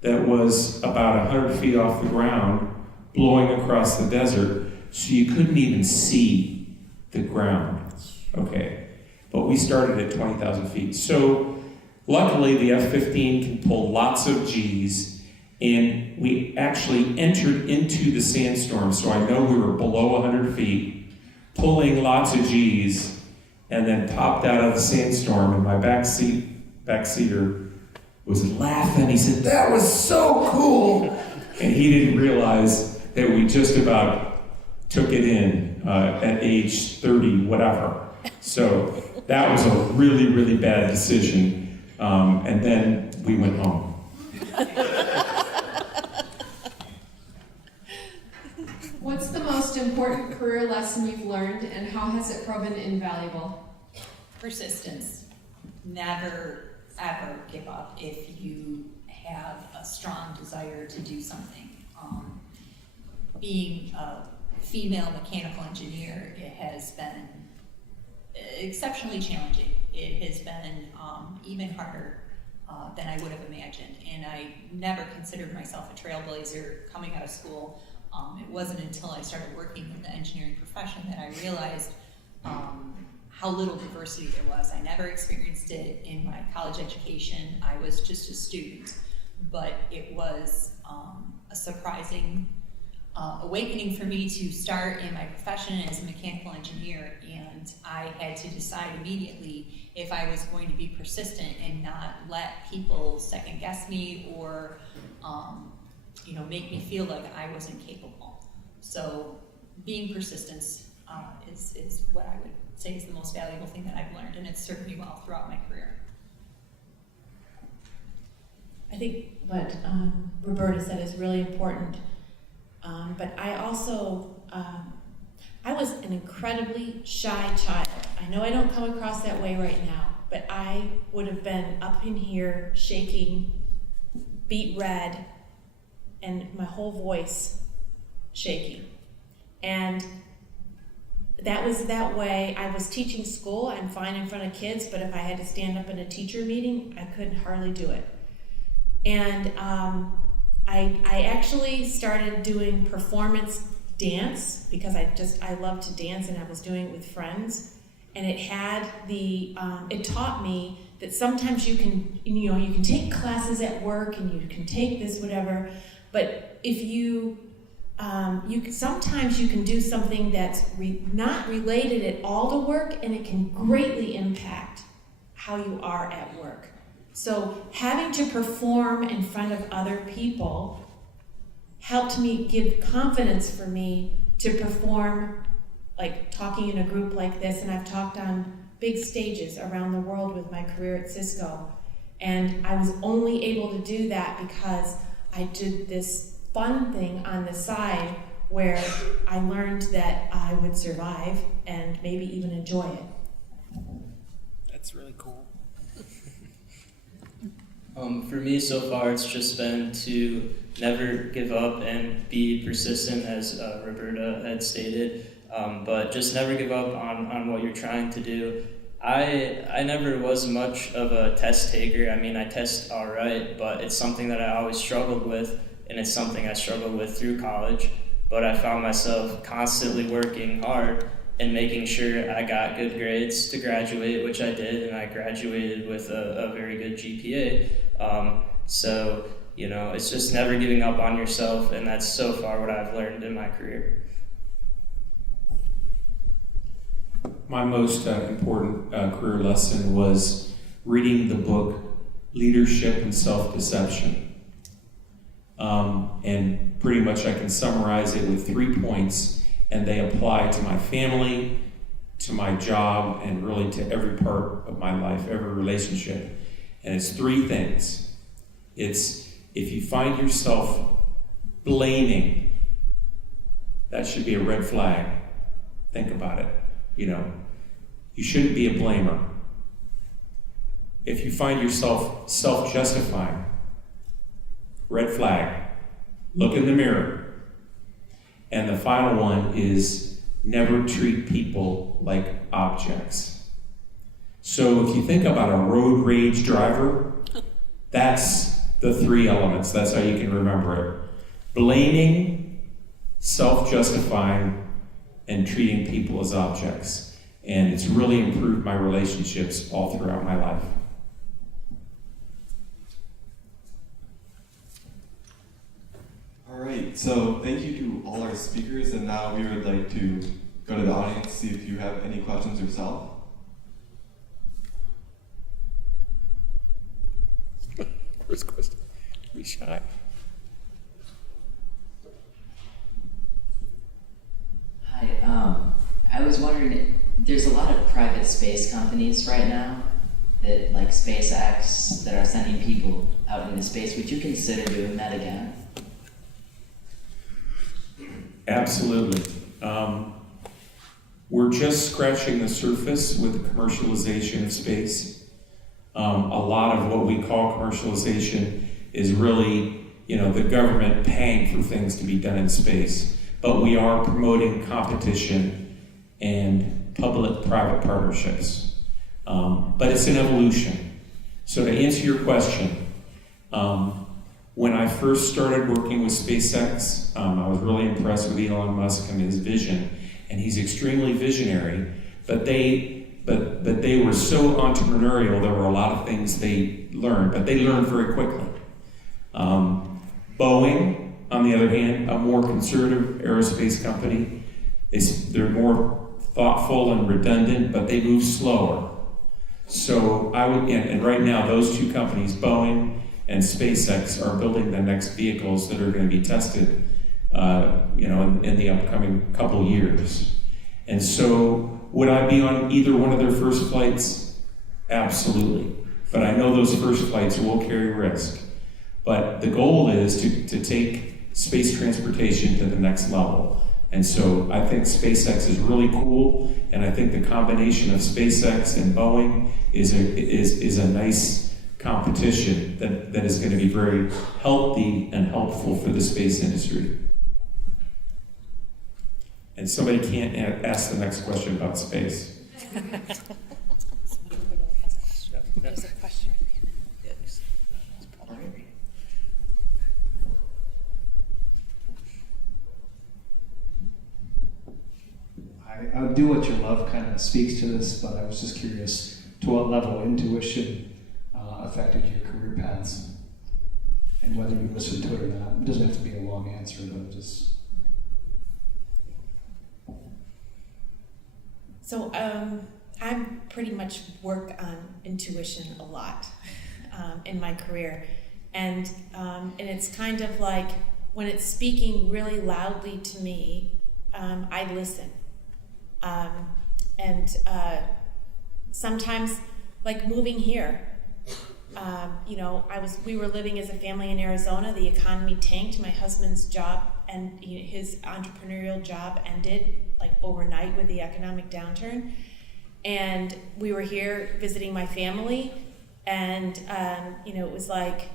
that was about 100 feet off the ground, blowing across the desert, so you couldn't even see the ground. Okay, but we started at 20,000 feet. So luckily the F-15 can pull lots of Gs, and we actually entered into the sandstorm, so I know we were below 100 feet, pulling lots of Gs, and then popped out of the sandstorm, and my backseater was laughing. He said, "That was so cool!" And he didn't realize that we just about took it in at age 30, whatever. So that was a really, really bad decision. And then we went home. What's the most important career lesson you've learned, and how has it proven invaluable? Persistence. Never, ever give up if you have a strong desire to do something. Being a female mechanical engineer, it has been exceptionally challenging. It has been even harder than I would have imagined, and I never considered myself a trailblazer coming out of school. It wasn't until I started working in the engineering profession that I realized how little diversity there was. I never experienced it in my college education. I was just a student, but it was a surprising awakening for me to start in my profession as a mechanical engineer, and I had to decide immediately if I was going to be persistent and not let people second guess me or make me feel like I wasn't capable. So being persistent is what I would say is the most valuable thing that I've learned, and it's served me well throughout my career. I think what Roberta said is really important. But I also, I was an incredibly shy child. I know I don't come across that way right now, but I would have been up in here shaking, beet red, and my whole voice shaking. And that was that way. I was teaching school, I'm fine in front of kids, but if I had to stand up in a teacher meeting, I couldn't hardly do it. And I actually started doing performance dance because I love to dance, and I was doing it with friends. and it had it taught me that sometimes you can take classes at work and you can take this whatever, but if sometimes you can do something that's not related at all to work, and it can greatly impact how you are at work. So having to perform in front of other people helped me give confidence for me to perform, like talking in a group like this, and I've talked on big stages around the world with my career at Cisco. And I was only able to do that because I did this fun thing on the side where I learned that I would survive and maybe even enjoy it. That's really cool. For me so far, it's just been to never give up and be persistent, as Roberta had stated, but just never give up on what you're trying to do. I never was much of a test taker. I mean, I test all right, but it's something that I always struggled with, and it's something I struggled with through college. But I found myself constantly working hard and making sure I got good grades to graduate, which I did, and I graduated with a very good GPA. So, it's just never giving up on yourself, and that's so far what I've learned in my career. My most important career lesson was reading the book Leadership and Self-Deception. And pretty much I can summarize it with 3 points, and they apply to my family, to my job, and really to every part of my life, every relationship. And it's 3 things. It's if you find yourself blaming, that should be a red flag. Think about it. You shouldn't be a blamer. If you find yourself self-justifying, red flag. Look in the mirror. And the final one is never treat people like objects. So if you think about a road rage driver, that's the 3 elements. That's how you can remember it. Blaming, self-justifying, and treating people as objects. And it's really improved my relationships all throughout my life. All right, so thank you to all our speakers, and now we would like to go to the audience, see if you have any questions yourself. First question. Be shy. Hi, I was wondering, there's a lot of private space companies right now that, like SpaceX, that are sending people out into space. Would you consider doing that again? Absolutely. We're just scratching the surface with the commercialization of space. A lot of what we call commercialization is really, the government paying for things to be done in space. But we are promoting competition and public-private partnerships. But it's an evolution. So to answer your question, when I first started working with SpaceX, I was really impressed with Elon Musk and his vision, and he's extremely visionary. But they were so entrepreneurial. There were a lot of things they learned, but they learned very quickly. Boeing, on the other hand, a more conservative aerospace company, they're more thoughtful and redundant, but they move slower. So and right now, those 2 companies, Boeing and SpaceX, are building the next vehicles that are going to be tested, in the upcoming couple years. And so, would I be on either one of their first flights? Absolutely. But I know those first flights will carry risk. But the goal is to take space transportation to the next level. And so I think SpaceX is really cool, and I think the combination of SpaceX and Boeing is a nice competition that is going to be very healthy and helpful for the space industry. And somebody can't ask the next question about space. There's a question. I do what you love kind of speaks to this, but I was just curious to what level intuition affected your career paths and whether you listened to it or not. It doesn't have to be a long answer, but just. So I pretty much work on intuition a lot in my career, and it's kind of like when it's speaking really loudly to me, I listen, and sometimes, like moving here, we were living as a family in Arizona. The economy tanked. My husband's job and his entrepreneurial job ended like overnight with the economic downturn. And we were here visiting my family, and it was like,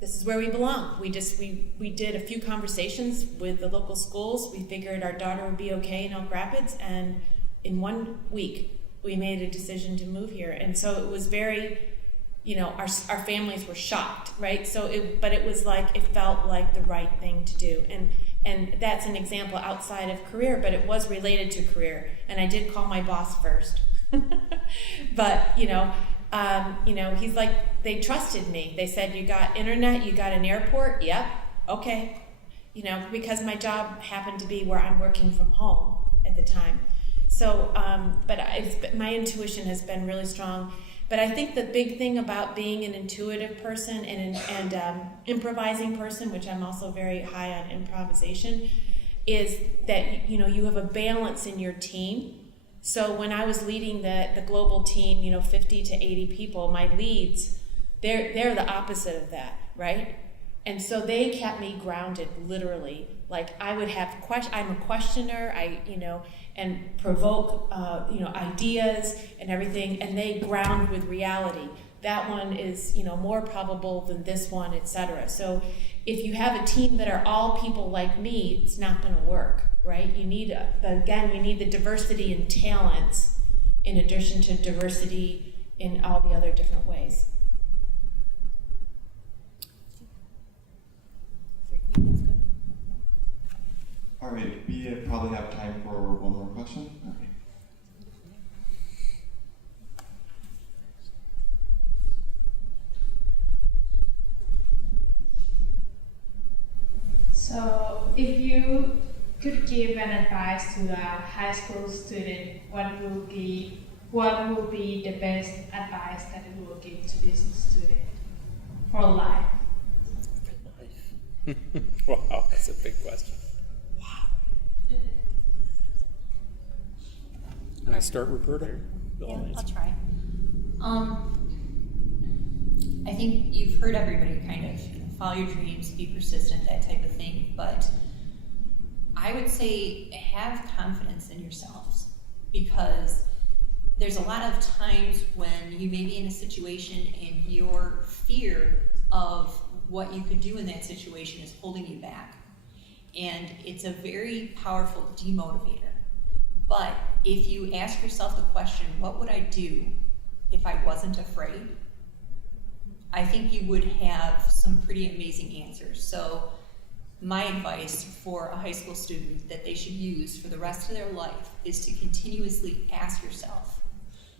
this is where we belong. We did a few conversations with the local schools. We figured our daughter would be okay in Elk Rapids, and in 1 week we made a decision to move here. And so it was very, our families were shocked, right? But it was like, it felt like the right thing to do. And that's an example outside of career, but it was related to career. And I did call my boss first. But, he's like, they trusted me. They said, you got internet, you got an airport? Yep, okay. Because my job happened to be where I'm working from home at the time. So, my intuition has been really strong. But I think the big thing about being an intuitive person and improvising person, which I'm also very high on improvisation, is that you have a balance in your team. So when I was leading the global team, 50 to 80 people, my leads, they're the opposite of that, right? And so they kept me grounded, literally. Like I would have I'm a questioner, and provoke, ideas and everything, and they ground with reality. That one is, more probable than this one, etc. So if you have a team that are all people like me, it's not going to work, right? You need the diversity in talents in addition to diversity in all the other different ways. All right, we probably have time for one more question. Okay. So, if you could give an advice to a high school student, what would be the best advice that you will give to this student for life? Wow, that's a big question. Can I start, Roberta? Yeah, I'll try. I think you've heard everybody kind of follow your dreams, be persistent, that type of thing. But I would say have confidence in yourselves, because there's a lot of times when you may be in a situation and your fear of what you could do in that situation is holding you back. And it's a very powerful demotivator. But if you ask yourself the question, what would I do if I wasn't afraid? I think you would have some pretty amazing answers. So my advice for a high school student that they should use for the rest of their life is to continuously ask yourself,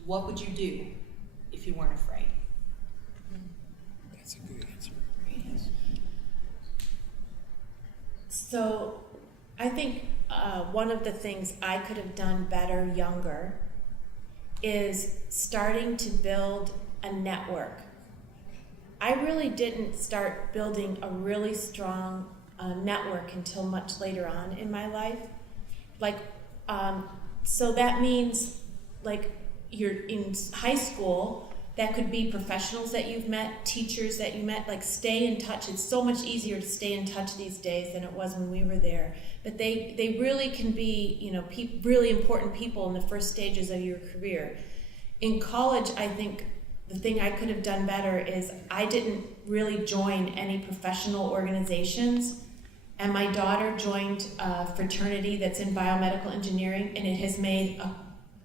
what would you do if you weren't afraid? That's a good answer. So I think one of the things I could have done better younger is starting to build a network. I really didn't start building a really strong network until much later on in my life. So that means, like, you're in high school, that could be professionals that you've met, teachers that you met, like, stay in touch. It's so much easier to stay in touch these days than it was when we were there. But they really can be, really important people in the first stages of your career. In college, I think the thing I could have done better is I didn't really join any professional organizations, and my daughter joined a fraternity that's in biomedical engineering, and it has made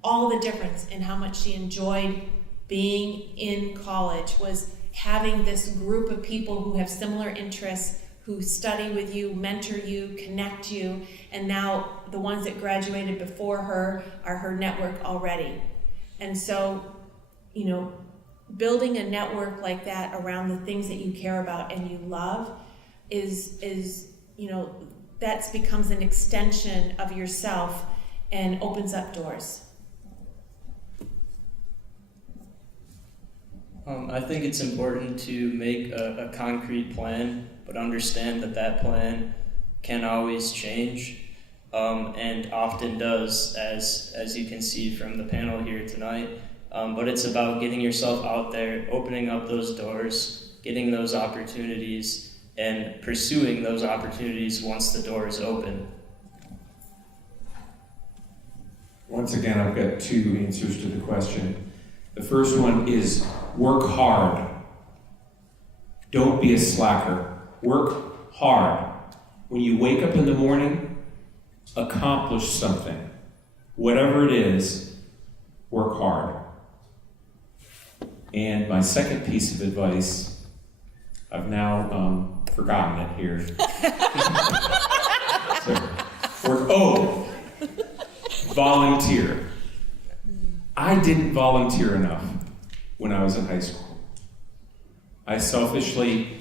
all the difference in how much she enjoyed being in college, was having this group of people who have similar interests, who study with you, mentor you, connect you, and now the ones that graduated before her are her network already. And so, you know, building a network like that around the things that you care about and you love is you know, that becomes an extension of yourself and opens up doors. I think it's important to make a concrete plan, but understand that that plan can always change, and often does, as you can see from the panel here tonight. But it's about getting yourself out there, opening up those doors, getting those opportunities, and pursuing those opportunities once the door is open. Once again, I've got two answers to the question. The first one is work hard. Don't be a slacker. Work hard. When you wake up in the morning, accomplish something. Whatever it is, work hard. And my second piece of advice, I've now forgotten it here. Volunteer. I didn't volunteer enough when I was in high school. I selfishly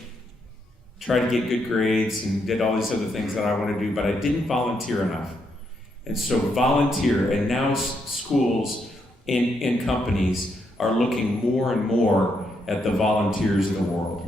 tried to get good grades and did all these other things that I want to do, but I didn't volunteer enough. And so volunteer, and now schools and companies are looking more and more at the volunteers of the world.